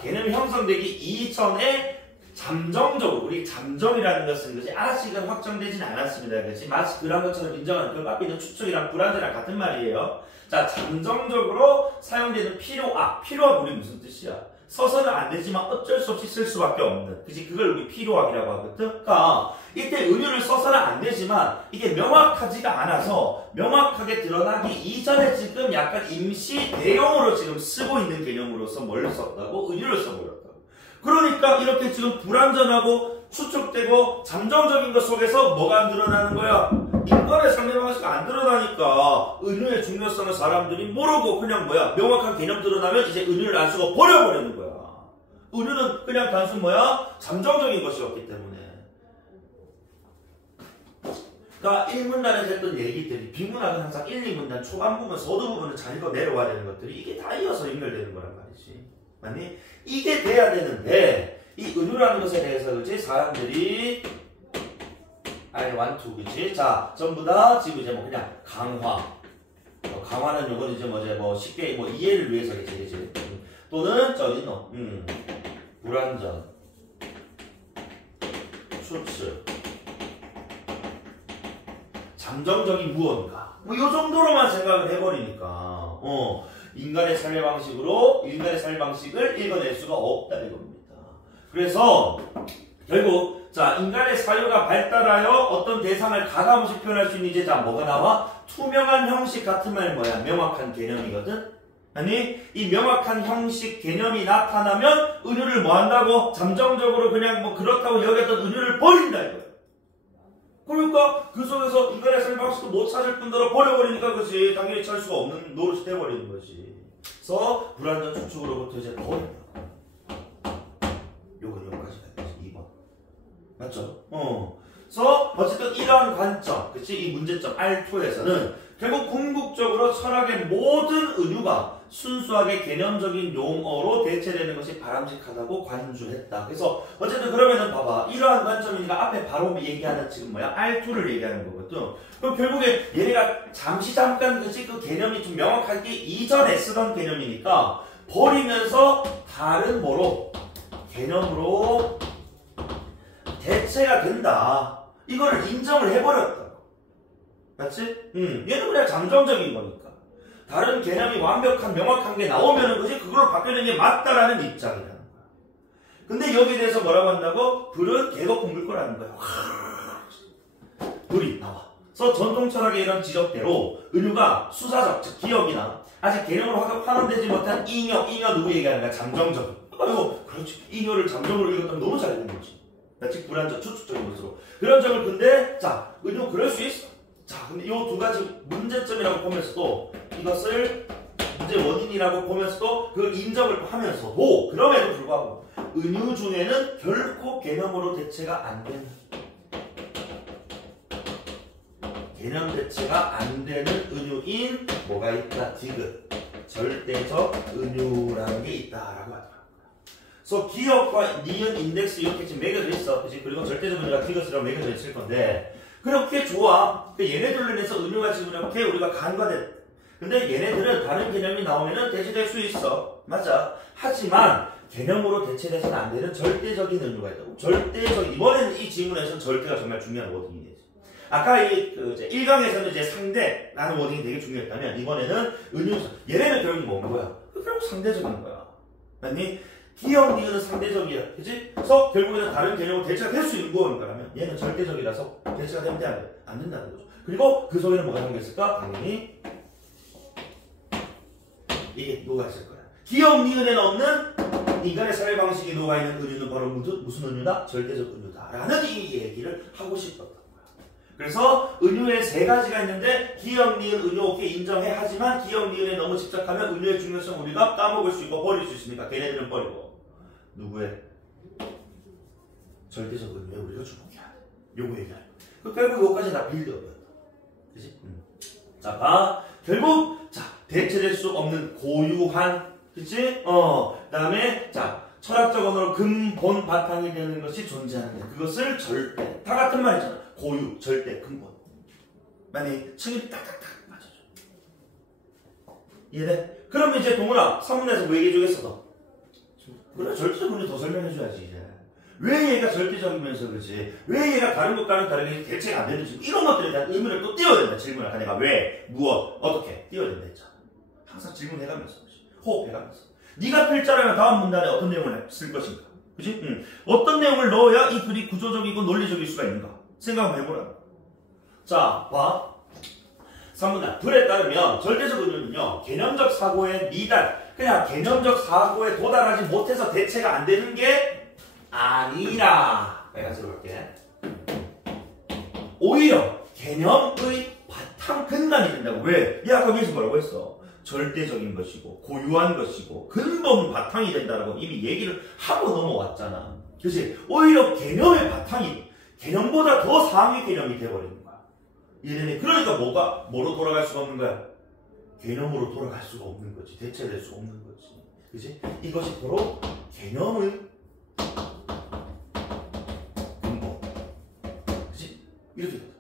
개념이 형성되기 이전에 잠정적으로 우리 잠정이라는 것은 것이 아직은 확정되지는 않았습니다. 그렇지? 마치 그런 것처럼 인정하는 그 앞에 있는 추측이랑 불안제랑 같은 말이에요. 자 잠정적으로 사용되는 필요악 우리 무슨 뜻이야? 써서는 안 되지만 어쩔 수 없이 쓸 수밖에 없는 그치? 그걸 우리 필요악이라고 하거든. 그러니까 이때 은유를 써서는 안 되지만 이게 명확하지가 않아서 명확하게 드러나기 이전에 지금 약간 임시 대용으로 지금 쓰고 있는 개념으로서 뭘 썼다고? 은유를 써버렸다고. 그러니까 이렇게 지금 불완전하고 추측되고 잠정적인 것 속에서 뭐가 안 드러나는 거야? 인간의 삶의 방식이 안 드러나니까 은유의 중요성을 사람들이 모르고 그냥 명확한 개념 드러나면 이제 은유를 안 쓰고 버려버리는 거야. 은유는 그냥 단순 잠정적인 것이었기 때문에. 그러니까 1문단에서 했던 얘기들이 비문학은 항상 1, 2문단 초반 부분, 서두 부분을 잘 읽어 내려와야 되는 것들이 이게 다 이어서 연결되는 거란 말이지. 아니 이게 돼야 되는데 이 은유라는 것에 대해서 그치 사람들이 I want to 그치 자 전부 다 지금 이제 그냥 강화는 요건 이제 쉽게 이해를 위해서겠지 또는 불완전 추측 잠정적인 무언가 요 정도로만 생각을 해버리니까 인간의 삶의 방식을 읽어낼 수가 없다 이겁니다. 그래서 결국 인간의 사유가 발달하여 어떤 대상을 가감없이 표현할 수 있는 이제 뭐가 나와? 투명한 형식 같은 말 뭐야? 명확한 개념이거든. 아니 이 명확한 형식 개념이 나타나면 은유를 뭐 한다고? 잠정적으로 그냥 그렇다고 여겼던 은유를 버린다 이거야. 그러니까 그 속에서 인간의 삶의 방식도 못 찾을 뿐더러 버려버리니까 그치 당연히 찾을 수가 없는 노릇이 돼버리는 거지. 그래서 불완전 추측으로부터 이제 버린다. 요건 여기까지 가야지 2번 맞죠? 그래서 어쨌든 이러한 관점 그치 이 문제점 R2에서는 결국 궁극적으로 철학의 모든 은유가 순수하게 개념적인 용어로 대체되는 것이 바람직하다고 관주했다. 그래서 어쨌든 그러면은 봐봐 이러한 관점이니까 앞에 바로 얘기하는 지금 R2를 얘기하는 거거든. 그럼 결국에 얘네가 잠깐 그치 그 개념이 좀 명확하기 이전에 쓰던 개념이니까 버리면서 다른 개념으로 대체가 된다. 이거를 인정을 해버렸다. 맞지? 얘는 그냥 잠정적인 거니까. 다른 개념이 완벽한 명확한 게 나오면은 그지 그걸로 바뀌는 게 맞다라는 입장이라는 거야. 근데 여기에 대해서 뭐라고 한다고? 불은 개거품 물 거라는 거야. 불이 나와. 그래서 전통 철학의 이런 지적대로 은유가 수사적, 즉 기억이나 아직 개념으로 환원되지 못한 잉여 누구 얘기하는 거야? 잠정적인. 아이고 그렇지. 잉여를 잠정으로 읽었다면 너무 잘 읽는 거지. 마치 불안적 추측적인 것으로. 그런 점을 근데 은유 그럴 수 있어. 자 근데 이 두 가지 문제점이라고 보면서도 이것을 문제 원인이라고 보면서도 그걸 인정을 하면서도 그럼에도 불구하고 은유 중에는 결코 개념으로 대체가 안 되는 개념 대체가 안 되는 은유인 뭐가 있다? 디귿 절대적 은유라는 게 있다라고 하더라고요. 그래서 기억과 니은 인덱스 이렇게 지금 매겨져 있어. 그치? 그리고 절대적 은유가 디귿이라고 매겨져 있을 건데 그렇게 좋아. 얘네들로 인해서 은유가 지금 이렇게 우리가 간과됐. 근데 얘네들은 다른 개념이 나오면은 대체될 수 있어. 맞아. 하지만 개념으로 대체돼서는 안 되는 절대적인 은유가 있다고. 절대적인 이번에는 이 질문에서는 절대가 정말 중요한 워딩이 되죠. 아까 이 1강에서는 이제 상대라는 워딩이 되게 중요했다면 이번에는 은유사. 얘네는 결국 뭔 거야? 결국 상대적인 거야. 아니 기억 니은은 상대적이야. 그치? 그래서 결국에는 다른 개념으로 대체가 될 수 있는 거니까라면 얘는 절대적이라서 대체가 되면 안 된다는 거죠. 그리고 그 속에는 뭐가 담겨있을까? 당연히 이게 녹아있을 거야. 기억 니은에는 없는 인간의 사회 방식이 녹아있는 은유는 바로 무슨 은유다? 절대적 은유다. 라는 이 얘기를 하고 싶었던 거야. 그래서 은유에 세 가지가 있는데 기억 니은 은유 오케이 인정해. 하지만 기억 니은에 너무 집착하면 은유의 중요성 우리가 까먹을 수 있고 버릴 수 있으니까 걔네들은 버리고 누구의? 절대적 은유에 우리가 주목해야 돼. 요거 얘기할 거야. 결국 요까지 다 빌드업이었다. 그치? 자, 봐. 결국 자 대체될 수 없는 고유한 그치? 그 다음에 자 철학적 언어로 근본 바탕이 되는 것이 존재하는데 그것을 절대 다 같은 말이잖아. 고유, 절대, 근본. 만약에 층이 딱딱딱 맞춰줘. 이해돼? 그럼 이제 동훈아 사문에서 뭐 얘기해주겠어 너? 그래 절대적 은유 더 설명해줘야지 이제. 왜 얘가 절대적이면서 그렇지? 왜 얘가 다른 것과는 다르게 대체가 안 되는지 이런 것들에 대한 의문을 또 띄워야 된다. 질문을 아까 내가 왜, 무엇, 어떻게 띄워야 된다 했잖아. 항상 질문해가면서 호흡해가면서 네가 필자라면 다음 문단에 어떤 내용을 쓸 것인가? 그치? 어떤 내용을 넣어야 이 글이 구조적이고 논리적일 수가 있는가? 생각 한번 해보라. 자, 봐. 3문단. 둘에 따르면 절대적 은유는요 개념적 사고의 미달 그냥 개념적 사고에 도달하지 못해서 대체가 안 되는 게 아니라 내가 들어볼게. 오히려 개념의 바탕 근간이 된다고. 왜? 얘 아까 위에서 뭐라고 했어? 절대적인 것이고 고유한 것이고 근본 바탕이 된다라고 이미 얘기를 하고 넘어왔잖아. 그치? 오히려 개념의 바탕이 개념보다 더 상위 개념이 돼버리는 거야. 이해되니? 그러니까 뭐로 돌아갈 수가 없는 거야? 개념으로 돌아갈 수가 없는 거지. 대체될 수 없는 거지. 그치? 이것이 바로 개념의 근본. 그치? 이렇게 된다.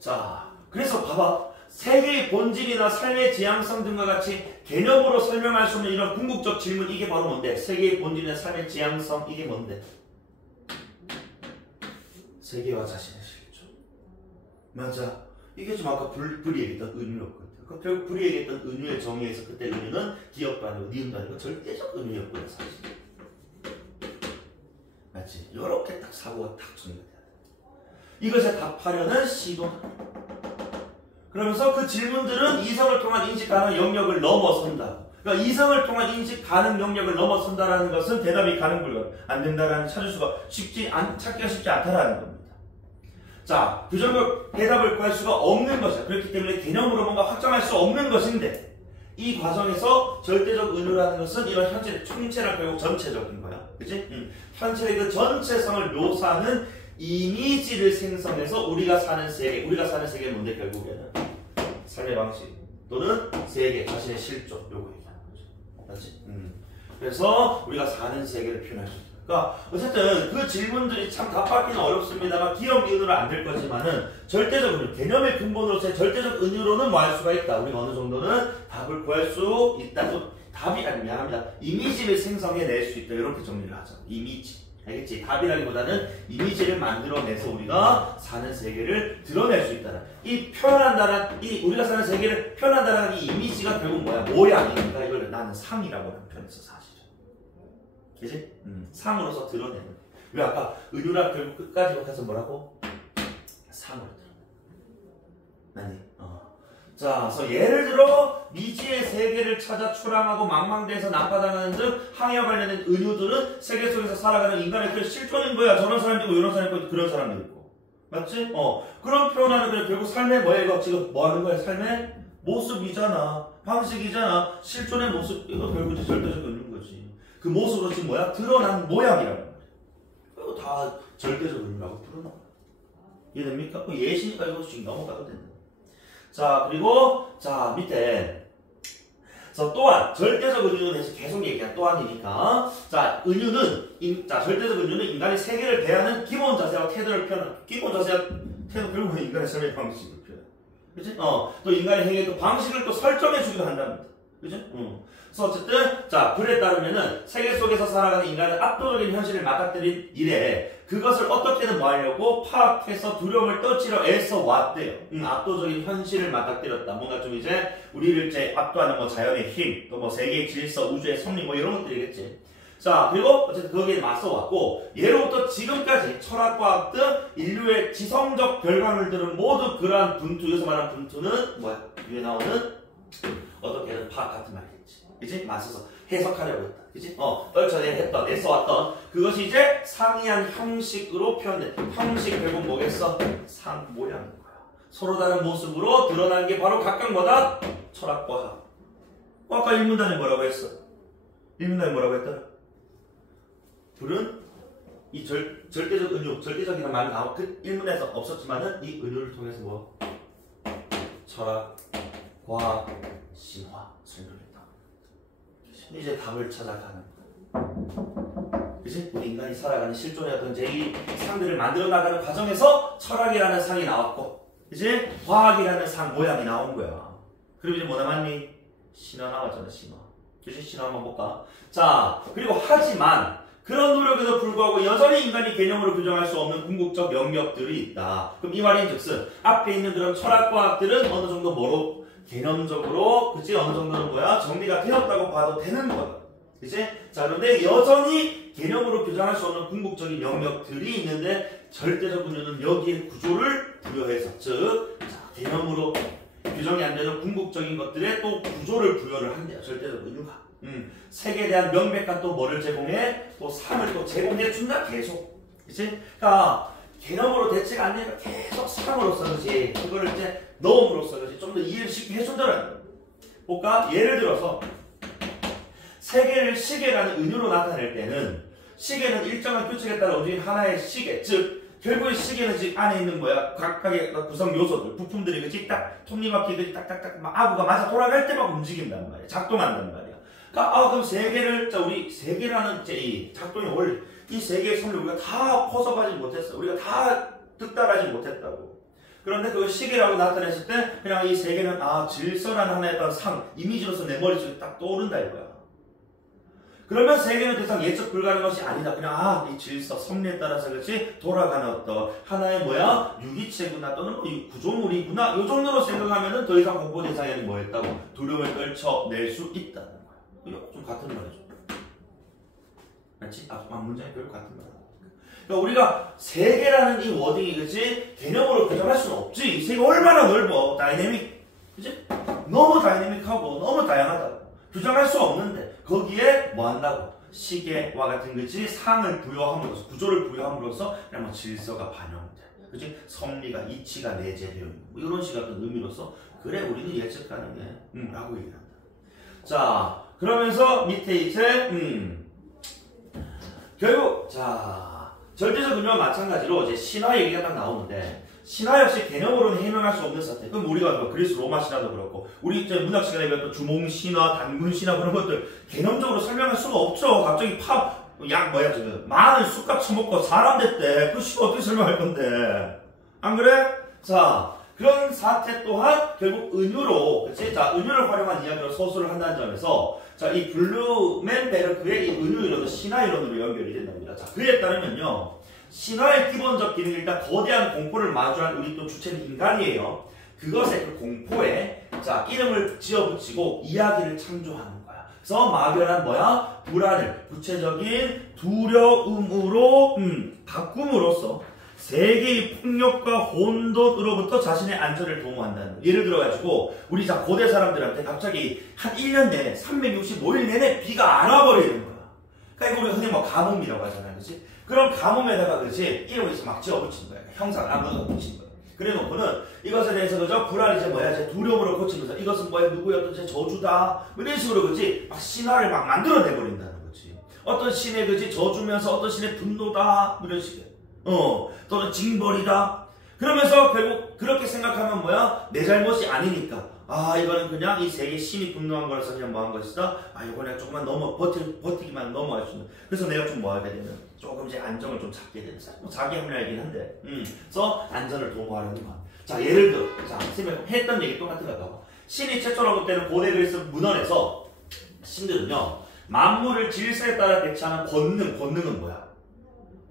자, 그래서 봐봐. 세계의 본질이나 삶의 지향성 등과 같이 개념으로 설명할 수 없는 이런 궁극적 질문 이게 바로 뭔데? 세계의 본질이나 삶의 지향성 이게 뭔데? 세계와 자신의 실존. 맞아. 이게 좀 아까 불이 얘기했던 은유였거든. 결국 불이 얘기했던 은유의 정의에서 그때 은유는 기억도 아니고 니은도 아니고 절대적 은유였거든 사실. 맞지? 이렇게 딱 사고가 딱 정리가 돼야 돼. 이것에 답하려는 시도다. 그러면서 그 질문들은 이성을 통한 인식 가능 영역을 넘어선다. 그러니까 이성을 통한 인식 가능 영역을 넘어선다라는 것은 대답이 가능 불가 안 된다라는 찾을 수가 찾기가 쉽지 않다라는 겁니다. 자, 규정적 대답을 구할 수가 없는 것이야. 그렇기 때문에 개념으로 뭔가 확정할 수 없는 것인데 이 과정에서 절대적 은유라는 것은 이런 현실의 총체랑 결국 전체적인 거야. 그치? 현실의 그 전체성을 묘사하는 이미지를 생성해서 우리가 사는 세계는 뭔데 결국에는 삶의 방식 또는 세계, 자신의 실존 요거 얘기하는 거죠. 맞지? 그래서 우리가 사는 세계를 표현할 수 있다. 그러니까 어쨌든 그 질문들이 참 답받기는 어렵습니다만 기억 니은으로 안 될 거지만은 절대적 은유, 개념의 근본으로서의 절대적 은유로는 뭐 할 수가 있다. 우리가 어느 정도는 답을 구할 수 있다. 또 답이 아니 미안합니다. 이미지를 생성해낼 수 있다. 이렇게 정리를 하죠. 이미지. 알겠지? 답이라기보다는 이미지를 만들어내서 우리가 사는 세계를 드러낼 수 있다는 이 표현한다는 이 우리가 사는 세계를 표현한다는 이 이미지가 결국 뭐야? 모양이니까 이걸 나는 상이라고 하는 표현했어 사실은. 그치? 상으로서 드러내는. 왜 아까 은유라 결국 끝까지 가서 뭐라고? 상으로 드러내. 아니, 자, 그래서 예를 들어 미지의 세계를 찾아 출항하고 망망대해서 난파당하는 등 항해와 관련된 은유들은 세계 속에서 살아가는 인간의 그 실존인 거야. 저런 사람도 있고 이런 사람도 있고 그런 사람도 있고. 맞지? 그런 표현하는 게 결국 삶의 뭐야 이거 지금 뭐 하는 거야? 삶의 모습이잖아. 방식이잖아. 실존의 모습 이거 결국 이제 절대적 의미인 거지. 그 모습으로 지금 뭐야? 드러난 모양이라는 거야. 이거 다 절대적 의미라고 부르는 거야. 이해됩니까? 예시니까 이거 지금 넘어가도 된다. 자 그리고 자 밑에 자 또한 절대적 은유에서 계속 얘기한 또한이니까 자 은유는 자 절대적 은유는 인간의 세계를 대하는 기본 자세와 태도를 표현하는 기본 자세와 태도 결국은 인간의 삶의 방식을 표현. 그렇지? 또 인간의 행위의 또 방식을 또 설정해 주기도 한답니다. 그렇지? 그래서 어쨌든 자 글에 따르면은 세계 속에서 살아가는 인간은 압도적인 현실을 맞닥뜨린 이래 그것을 어떻게든 뭐 하려고 파악해서 두려움을 떨치려 애써 왔대요. 압도적인 현실을 맞닥뜨렸다. 뭔가 좀 이제 우리를 이제 압도하는 뭐 자연의 힘, 또 뭐 세계의 질서, 우주의 섭리 뭐 이런 것들이겠지. 자 그리고 어쨌든 거기에 맞서 왔고 예로부터 지금까지 철학과학 등 인류의 지성적 결과물들은 모두 그러한 분투, 여기서 말하는 분투는 뭐야? 위에 나오는 어떻게든 파악 같은 말이겠지. 그치? 맞서서 해석하려고 했다. 그치? 떨쳐내 했던, 애써왔던 그것이 이제 상이한 형식으로 표현된 형식 결국 뭐겠어? 상 모양인 거야. 서로 다른 모습으로 드러난 게 바로 각각 뭐다? 철학과학. 아까 1문단에 뭐라고 했어? 1문단에 뭐라고 했더라? 불은 이 절대적 은유, 절대적이라는 말이 나오고 그 1문에서 없었지만은 이 은유를 통해서 뭐? 철학, 과학, 신화 설명했다. 이제 답을 찾아가는 거야. 그치? 우리 인간이 살아가는 실존의 어떤 제2 상들을 만들어 나가는 과정에서 철학이라는 상이 나왔고 이제 과학이라는 상 모양이 나온 거야. 그리고 이제 뭐 남았니? 신화 나왔잖아. 신화. 그치? 신화 한번 볼까? 자 그리고 하지만 그런 노력에도 불구하고 여전히 인간이 개념으로 규정할 수 없는 궁극적 영역들이 있다. 그럼 이 말인즉슨 앞에 있는 그런 철학과학들은 어느 정도 뭐로 개념적으로 그치 어느 정도는 뭐야 정리가 되었다고 봐도 되는 거야. 그치? 자 그런데 여전히 개념으로 규정할 수 없는 궁극적인 영역들이 있는데 절대적 은유는 여기에 구조를 부여해서 즉 개념으로 규정이 안 되는 궁극적인 것들에 또 구조를 부여를 한대요. 절대적 은유가. 색에 대한 명백한 또 뭐를 제공해? 또 상을 또 제공해 준다 계속. 그치? 그러니까 개념으로 대체가 안 되니까 계속 상으로서 그렇지 그거를 이제 넣음으로써 그렇지 좀 더 이해를 쉽게 해준다는 거야. 볼까? 예를 들어서 세계를 시계라는 은유로 나타낼 때는 시계는 일정한 규칙에 따라 움직이는 하나의 시계 즉 결국에 시계는 지금 안에 있는 거야 각각의 구성 요소들 부품들이 그치 딱 톱니바퀴들이 딱딱딱 아구가 맞아 돌아갈 때만 움직인단 말이야 작동한단 말이야. 그러니까 그럼 세계를 자 우리 세계라는 이제 이 작동의 원리 이 세계의 선을 우리가 다 포섭하지 못했어. 우리가 다 득달하지 못했다고. 그런데 그걸 시계라고 나타냈을 때 그냥 이 세계는 질서라는 하나의 어떤 상, 이미지로서 내 머릿속에 딱 떠오른다 이거야. 그러면 세계는 더 이상 예측 불가능한 것이 아니다. 그냥 이 질서, 섭리에 따라서 그렇지 돌아가는 어떤 하나의 뭐야 유기체구나 또는 뭐 구조물이구나 이 정도로 생각하면은 더 이상 공부 대상에는 뭐였다고 두려움을 떨쳐낼 수 있다는 거야. 이거 좀 같은 말이죠. 맞지? 문장이 결국 같은 말이야. 그러니까 우리가 세계라는 이 워딩이 그치 개념으로 규정할 수는 없지. 이 세계가 얼마나 넓어 다이내믹 그치? 너무 다이내믹하고 너무 다양하다. 규정할 수 없는데 거기에 뭐 한다고? 시계와 같은 그치 상을 부여함으로써 구조를 부여함으로써 그냥 뭐 질서가 반영돼. 그치? 섭리가 이치가 내재되어 있는 뭐 이런 식의 어떤 의미로서 그래 우리는 예측 가능해 라고 얘기한다. 자 그러면서 밑에 이제 결국 자 절대적 은유와 마찬가지로 이제 신화 얘기가 딱 나오는데 신화 역시 개념으로는 해명할 수 없는 사태. 그럼 우리가 뭐 그리스 로마 신화도 그렇고 우리 이제 문학 시간에 배웠던 주몽 신화, 단군 신화 그런 것들 개념적으로 설명할 수가 없죠. 갑자기 마늘 쑥갓 처먹고 사람 됐대. 그 신화 어떻게 설명할 건데? 안 그래? 자 그런 사태 또한 결국 은유로 그치? 자 은유를 활용한 이야기로 서술을 한다는 점에서 자 이 블루멘베르크의 이 은유 이론은 신화 이론으로 연결이 된답니다. 자 그에 따르면요. 신화의 기본적 기능이 일단 거대한 공포를 마주한 우리 또 주체는 인간이에요. 그것의 그 공포에 자 이름을 지어붙이고 이야기를 창조하는 거야. 그래서 막연한 뭐야? 불안을 구체적인 두려움으로 바꿈으로써 세계의 폭력과 혼돈으로부터 자신의 안전을 도모한다는 거야. 예를 들어가지고 우리 자 고대 사람들한테 갑자기 한 1년 내내 365일 내내 비가 안 와버리는 거야. 그러니까 이거 우리가 흔히 뭐 가뭄이라고 하잖아요. 그치? 그럼 가뭄에다가 그지 이름을 이제 막 지어 붙인 거야. 형상 아무거나 붙인 거야. 그래 놓고는 이것에 대해서 그죠 불안 이제 뭐야 이제 두려움으로 고치면서 이것은 뭐야 누구의 어떤 제 저주다 뭐 이런 식으로 그지 막 신화를 막 만들어내 버린다는 거지. 어떤 신의 그지 저주면서 어떤 신의 분노다 뭐 이런 식의 또는 징벌이다. 그러면서 결국 그렇게 생각하면 뭐야 내 잘못이 아니니까 아 이거는 그냥 이 세계 신이 분노한 거라서 그냥 뭐 한 것이다. 아 이거 내가 조금만 버티기만 넘어갈 수 있는. 그래서 내가 좀 뭐 하게 되면 조금 이제 안정을 좀 찾게 되는 뭐 자기 합리화이긴 한데 그래서 안전을 도모하려는 것. 자 예를 들어 자 선생님 했던 얘기 똑같은 거 같아. 신이 최초로 볼 때는 고대 그리스 문헌에서 신들은요 만물을 질서에 따라 대처하는 권능은 뭐야?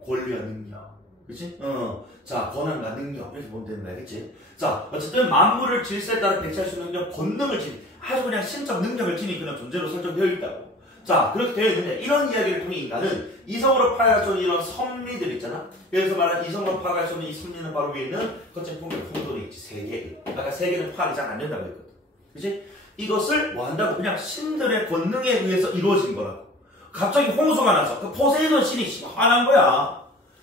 권리와 능력. 그치? 자, 권한과 능력. 이렇게 보면 되는 거야. 그치? 자, 어쨌든 만물을 질서에 따라 대처할 수 있는 그냥 권능을 지닌, 아주 그냥 신적 능력을 지닌 그런 존재로 설정되어 있다고. 자, 그렇게 되어 있는데, 이런 이야기를 통해 인간은 이성으로 파악할 수 있는 이런 섭리들 있잖아? 그래서 말하는 이성으로 파악할 수 있는 이 섭리는 바로 위에 있는 거친 풍경, 풍돌이 있지. 세계. 아까 세계는 파악이 잘 안 된다고 했거든. 그치? 이것을 뭐 한다고? 그냥 신들의 권능에 의해서 이루어진 거라고. 갑자기 홍수가 나서 그 포세이돈 신이 화난 거야.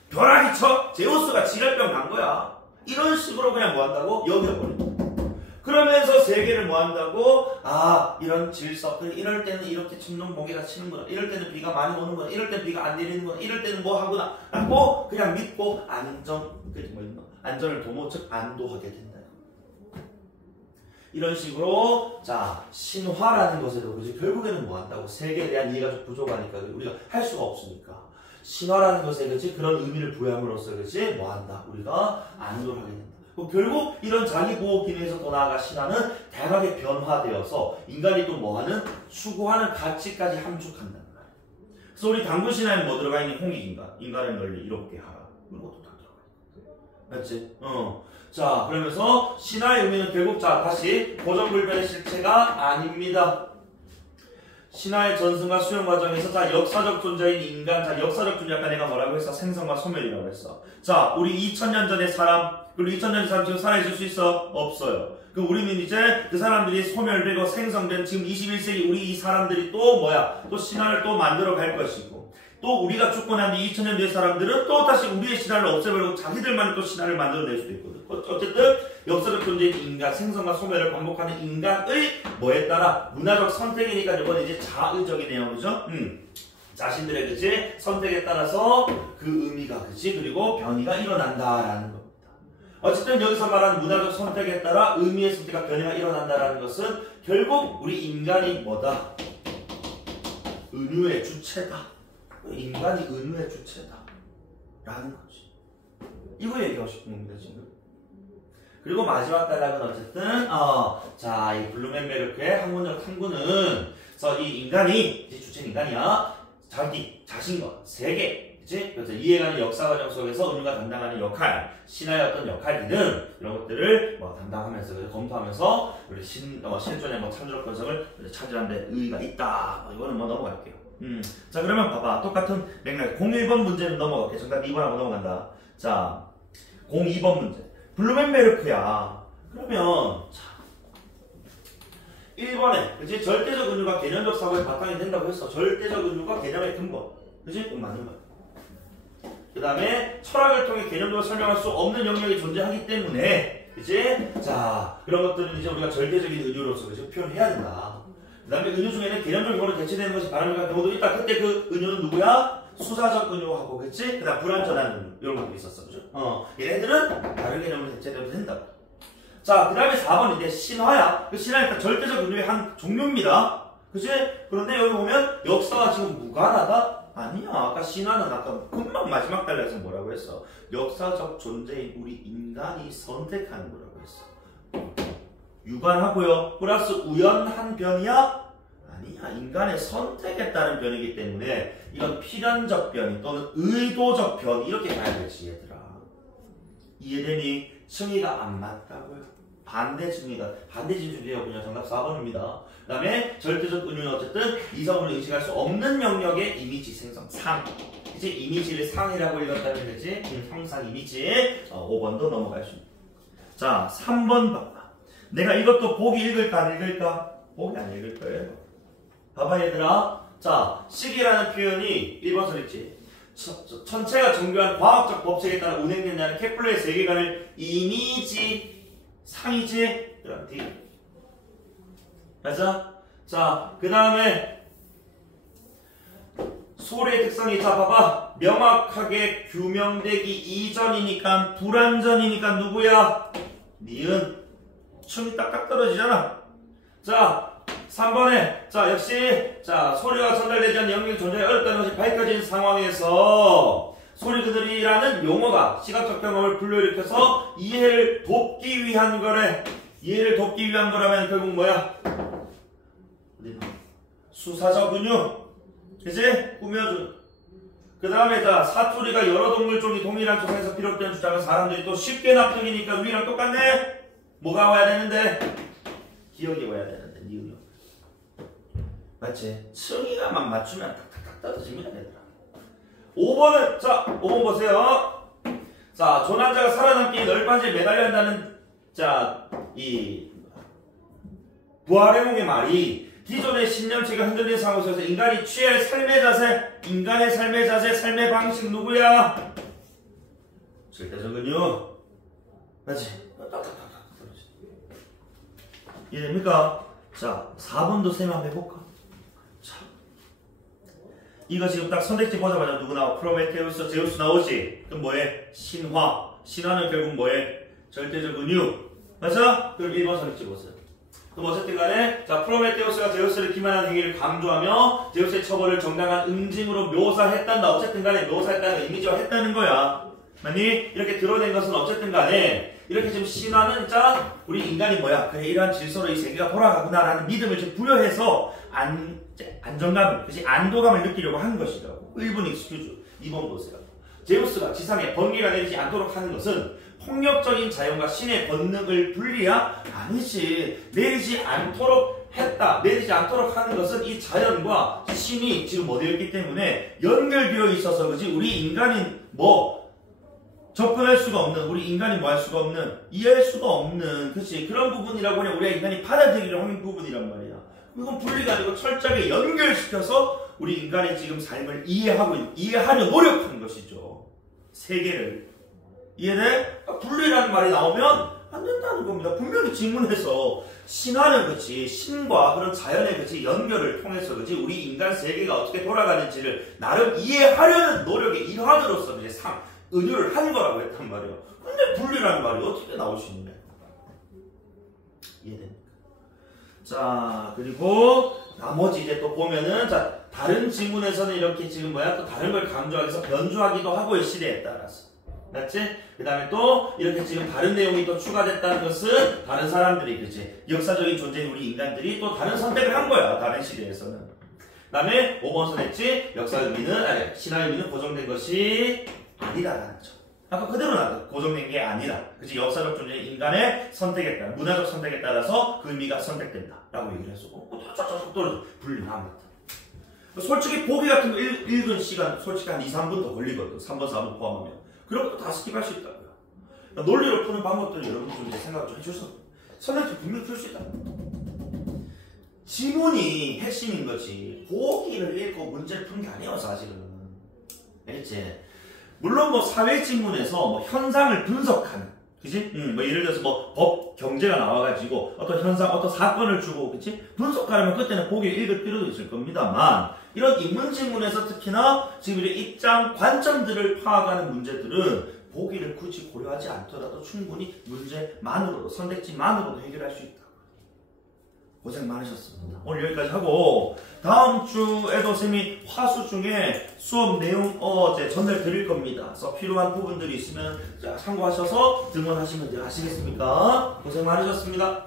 벼락이 쳐 제우스가 지랄병 난 거야. 이런 식으로 그냥 뭐 한다고? 여겨버린 거야. 그러면서 세계를 뭐 한다고? 아 이런 질서 이럴 때는 이렇게 천둥번개가 치는구나. 이럴 때는 비가 많이 오는구나. 이럴 때는 비가 안 내리는구나. 이럴 때는 뭐 하구나 라고 그냥 믿고 안전을 도모 즉 안도하게 된다. 이런 식으로 자 신화라는 것에도 그지 결국에는 뭐 한다고? 세계에 대한 이해가 좀 부족하니까 우리가 할 수가 없으니까 신화라는 것에 그지 그런 의미를 부여함으로써 그지 뭐 한다? 우리가 안도를 하게 된다. 결국 이런 자기 보호 기능에서 더 나아가 신화는 다양하게 변화되어서 인간이 또 뭐하는 추구하는 가치까지 함축한다는 거야. 그래서 우리 당군 신화에 뭐 들어가 있는 홍익인간 인간의 논리 이롭게 하라 이런 것도 다 들어가 있고 맞지? 자 그러면서 신화의 의미는 결국 자 다시 고정불변의 실체가 아닙니다. 신화의 전승과 수용 과정에서 자 역사적 존재인 인간 자 역사적 존재 아까 내가 뭐라고 했어? 생성과 소멸이라고 했어. 자 우리 2000년 전의 사람 그리고 2000년 전 사람 지금 살아있을 수 있어? 없어요. 그럼 우리는 이제 그 사람들이 소멸되고 생성된 지금 21세기 우리 이 사람들이 또 뭐야? 또 신화를 또 만들어 갈 것이고 또 우리가 죽고 난 뒤 2000년 뒤의 사람들은 또 다시 우리의 신화를 없애버리고 자기들만의 또 신화를 만들어낼 수도 있거든. 어쨌든 역사적 존재인 인간, 생성과 소멸을 반복하는 인간의 뭐에 따라 문화적 선택이니까 이건 이제 자의적이네요. 그죠? 자신들의 그치? 선택에 따라서 그 의미가 그치? 그리고 변이가 일어난다라는 겁니다. 어쨌든 여기서 말하는 문화적 선택에 따라 의미의 선택과 변이가 일어난다라는 것은 결국 우리 인간이 뭐다? 은유의 주체다. 인간이 은유의 주체다. 라는 거지. 이거 얘기하고 싶은 겁니다, 지금. 그리고 마지막 단락은 어쨌든, 자, 이 블루멘베르크의 학문적 탐구는, 그래서 이 인간이, 이제 주체 인간이야. 자신과 세계, 그치? 그래서 이해가는 역사 과정 속에서 은유가 담당하는 역할, 신화의 어떤 역할이든, 이런 것들을 뭐 담당하면서, 검토하면서, 우리 실존의 뭐 창조적 건성을 찾으라는 데 의의가 있다. 이거는 뭐 넘어갈게요. 자, 그러면 봐봐. 똑같은 맥락. 01번 문제는 넘어갈게. 정답 2번하고 넘어간다. 자, 02번 문제. 블루멘베르크야. 그러면, 자, 1번에, 그치? 절대적 은유가 개념적 사고의 바탕이 된다고 했어. 절대적 은유가 개념의 근본. 그치? 그건 맞는 거야. 그 다음에, 철학을 통해 개념적으로 설명할 수 없는 영역이 존재하기 때문에, 그치? 자, 그런 것들은 이제 우리가 절대적인 은유로서, 그치? 표현해야 된다. 그 다음에 은유 중에는 개념적 용어로 대체되는 것이 바람직한 경우도 있다. 그때 그 은유는 누구야? 수사적 은유하고, 그치? 그 다음 불완전한 은유. 이런 것도 있었어. 그죠? 얘네들은 다른 개념으로 대체되어도 된다. 자, 그 다음에 4번인데, 신화야. 그 신화는 일단 절대적 은유의 한 종류입니다. 그치? 그런데 여기 보면, 역사와 지금 무관하다? 아니야. 아까 신화는 아까 금방 마지막 단락에서 뭐라고 했어? 역사적 존재인 우리 인간이 선택하는 거라고 했어. 유관하고요. 플러스 우연한 변이야? 아니야. 인간의 선택에 따른 변이기 때문에 이건 필연적 변이 또는 의도적 변이 이렇게 봐야 되지 얘들아. 이해되니? 층위가 안 맞다고요. 반대 층위가 반대 진술이에요. 정답 4번입니다. 그 다음에 절대적 은유는 어쨌든 이성으로 인식할 수 없는 영역의 이미지 생성 상. 이제 이미지를 상이라고 읽었다면 되지. 형상 이미지. 5번도 넘어갈 수 있다. 자 3번 봐봐. 내가 이것도 보기 읽을까 안 읽을까? 보기 안 읽을 거예요. 봐봐 얘들아. 자 시기라는 표현이 1번 써 있지. 천체가 정교한 과학적 법칙에 따라 운행된다는 케플러의 세계관을 이미지 상이지 그럼 D. 맞아? 자, 그 다음에 소리의 특성이 자 봐봐 명확하게 규명되기 이전이니까 불완전이니까 누구야? 니은 춤이 딱딱 떨어지잖아. 자 3번에 자 역시 자 소리가 전달되지 않는 영역이 존재해 어렵다는 것이 밝혀진 상황에서 소리 그들이라는 용어가 시각적 경험을 불러일으켜서 이해를 돕기 위한 거래. 이해를 돕기 위한 거라면 결국 뭐야? 수사적 은유 그치? 꾸며준. 그 다음에 자 사투리가 여러 동물종이 동일한 조상에서 비롯된 주장은 사람들이 또 쉽게 납득이니까 위랑 똑같네? 뭐가 와야 되는데? 기억이 와야 되는데 니은이 맞지? 층이가만 맞추면 탁탁탁 떨어집니다 얘들아. 5번은 자 5번 보세요. 자 조난자가 살아남기 널빤지에 매달려 한다는 자 이 부활의 몸의 말이 기존의 신념체가 흔들린 상황에서 인간이 취할 삶의 자세, 인간의 삶의 자세, 삶의 방식 누구야? 절대적 은유. 맞지? 이해됩니까? 자, 4번도 셈 한번 해볼까? 자, 이거 지금 딱 선택지 보자마자 누구 나와? 프로메테우스, 제우스 나오지? 그럼 뭐해? 신화. 신화는 결국 뭐해? 절대적 은유. 맞아? 그럼 1번 선택지 보세요. 그럼 어쨌든 간에 자 프로메테우스가 제우스를 기만한 행위를 강조하며 제우스의 처벌을 정당한 응징으로 묘사했단다. 어쨌든 간에 묘사했다는 이미지화 했다는 거야. 맞니? 이렇게 드러낸 것은 어쨌든 간에 이렇게 지금 신화는 자 우리 인간이 뭐야? 그래 이러한 질서로 이 세계가 돌아가구나라는 믿음을 좀 부여해서 안정감을, 그치? 안도감을 느끼려고 하는 것이라고. 1번 익스큐즈. 2번 보세요. 제우스가 지상에 번개가 내리지 않도록 하는 것은 폭력적인 자연과 신의 권능을 분리야? 아니지. 내리지 않도록 했다. 내리지 않도록 하는 것은 이 자연과 신이 지금 어디에 있기 때문에 연결되어 있어서 그지 우리 인간인 뭐 접근할 수가 없는, 우리 인간이 뭐 할 수가 없는, 이해할 수가 없는, 그치? 그런 부분이라고 그냥 우리가 인간이 받아들이려고 하는 부분이란 말이야. 이건 분리가 아니고 철저하게 연결시켜서 우리 인간의 지금 삶을 이해하려 노력하는 것이죠. 세계를. 이해돼? 분리라는 말이 나오면 안 된다는 겁니다. 분명히 질문해서 신화는 그치, 신과 그런 자연의 그치, 연결을 통해서 그치, 우리 인간 세계가 어떻게 돌아가는지를 나름 이해하려는 노력의 일환으로서 이제 은유를 한 거라고 했단 말이에요. 근데 분리라는 말이 어떻게 나올 수 있냐? 이해됩니까? 자, 그리고 나머지 이제 또 보면은 자, 다른 지문에서는 이렇게 지금 뭐야? 또 다른 걸 강조하기 위해서 변주하기도 하고 시대에 따라서. 맞지? 그 다음에 또 이렇게 지금 다른 내용이 또 추가됐다는 것은 다른 사람들이 그치 역사적인 존재인 우리 인간들이 또 다른 선택을 한 거야. 다른 시대에서는. 그 다음에 5번 선택지 역사 의미는 아니 신화 의미는 고정된 것이 아니다라는 점. 아까 그대로 나왔다. 고정된 게 아니라 그치 역사적 존재인 인간의 선택에 따라 문화적 선택에 따라서 그 의미가 선택된다 라고 얘기를 했어. 쫙쫙쫙 떨어져 분리합니다. 솔직히 보기 같은 거 읽은 시간 솔직히 한 2, 3분 더 걸리거든. 3번, 4번 포함하면. 그런 것도 다 스킵할 수 있다고요. 논리를 푸는 방법들을 여러분 좀 이제 생각 좀 해줘서 선택지 분명히 풀 수 있다. 지문이 핵심인 거지. 보기를 읽고 문제를 푸는 게 아니에요, 사실은. 알겠지? 물론 뭐 사회 지문에서 뭐 현상을 분석하는, 그치? 뭐 예를 들어서 뭐 법, 경제가 나와가지고 어떤 현상, 어떤 사건을 주고, 그치? 분석하려면 그때는 보기를 읽을 필요도 있을 겁니다만, 이런 인문 지문에서 특히나 지금 이런 입장, 관점들을 파악하는 문제들은 보기를 굳이 고려하지 않더라도 충분히 문제만으로도, 선택지만으로도 해결할 수 있다. 고생 많으셨습니다. 오늘 여기까지 하고 다음 주에도 쌤이 화수 중에 수업 내용 어제 전달 드릴 겁니다. 그래서 필요한 부분들이 있으면 참고하셔서 등원하시면 돼요. 아시겠습니까? 고생 많으셨습니다.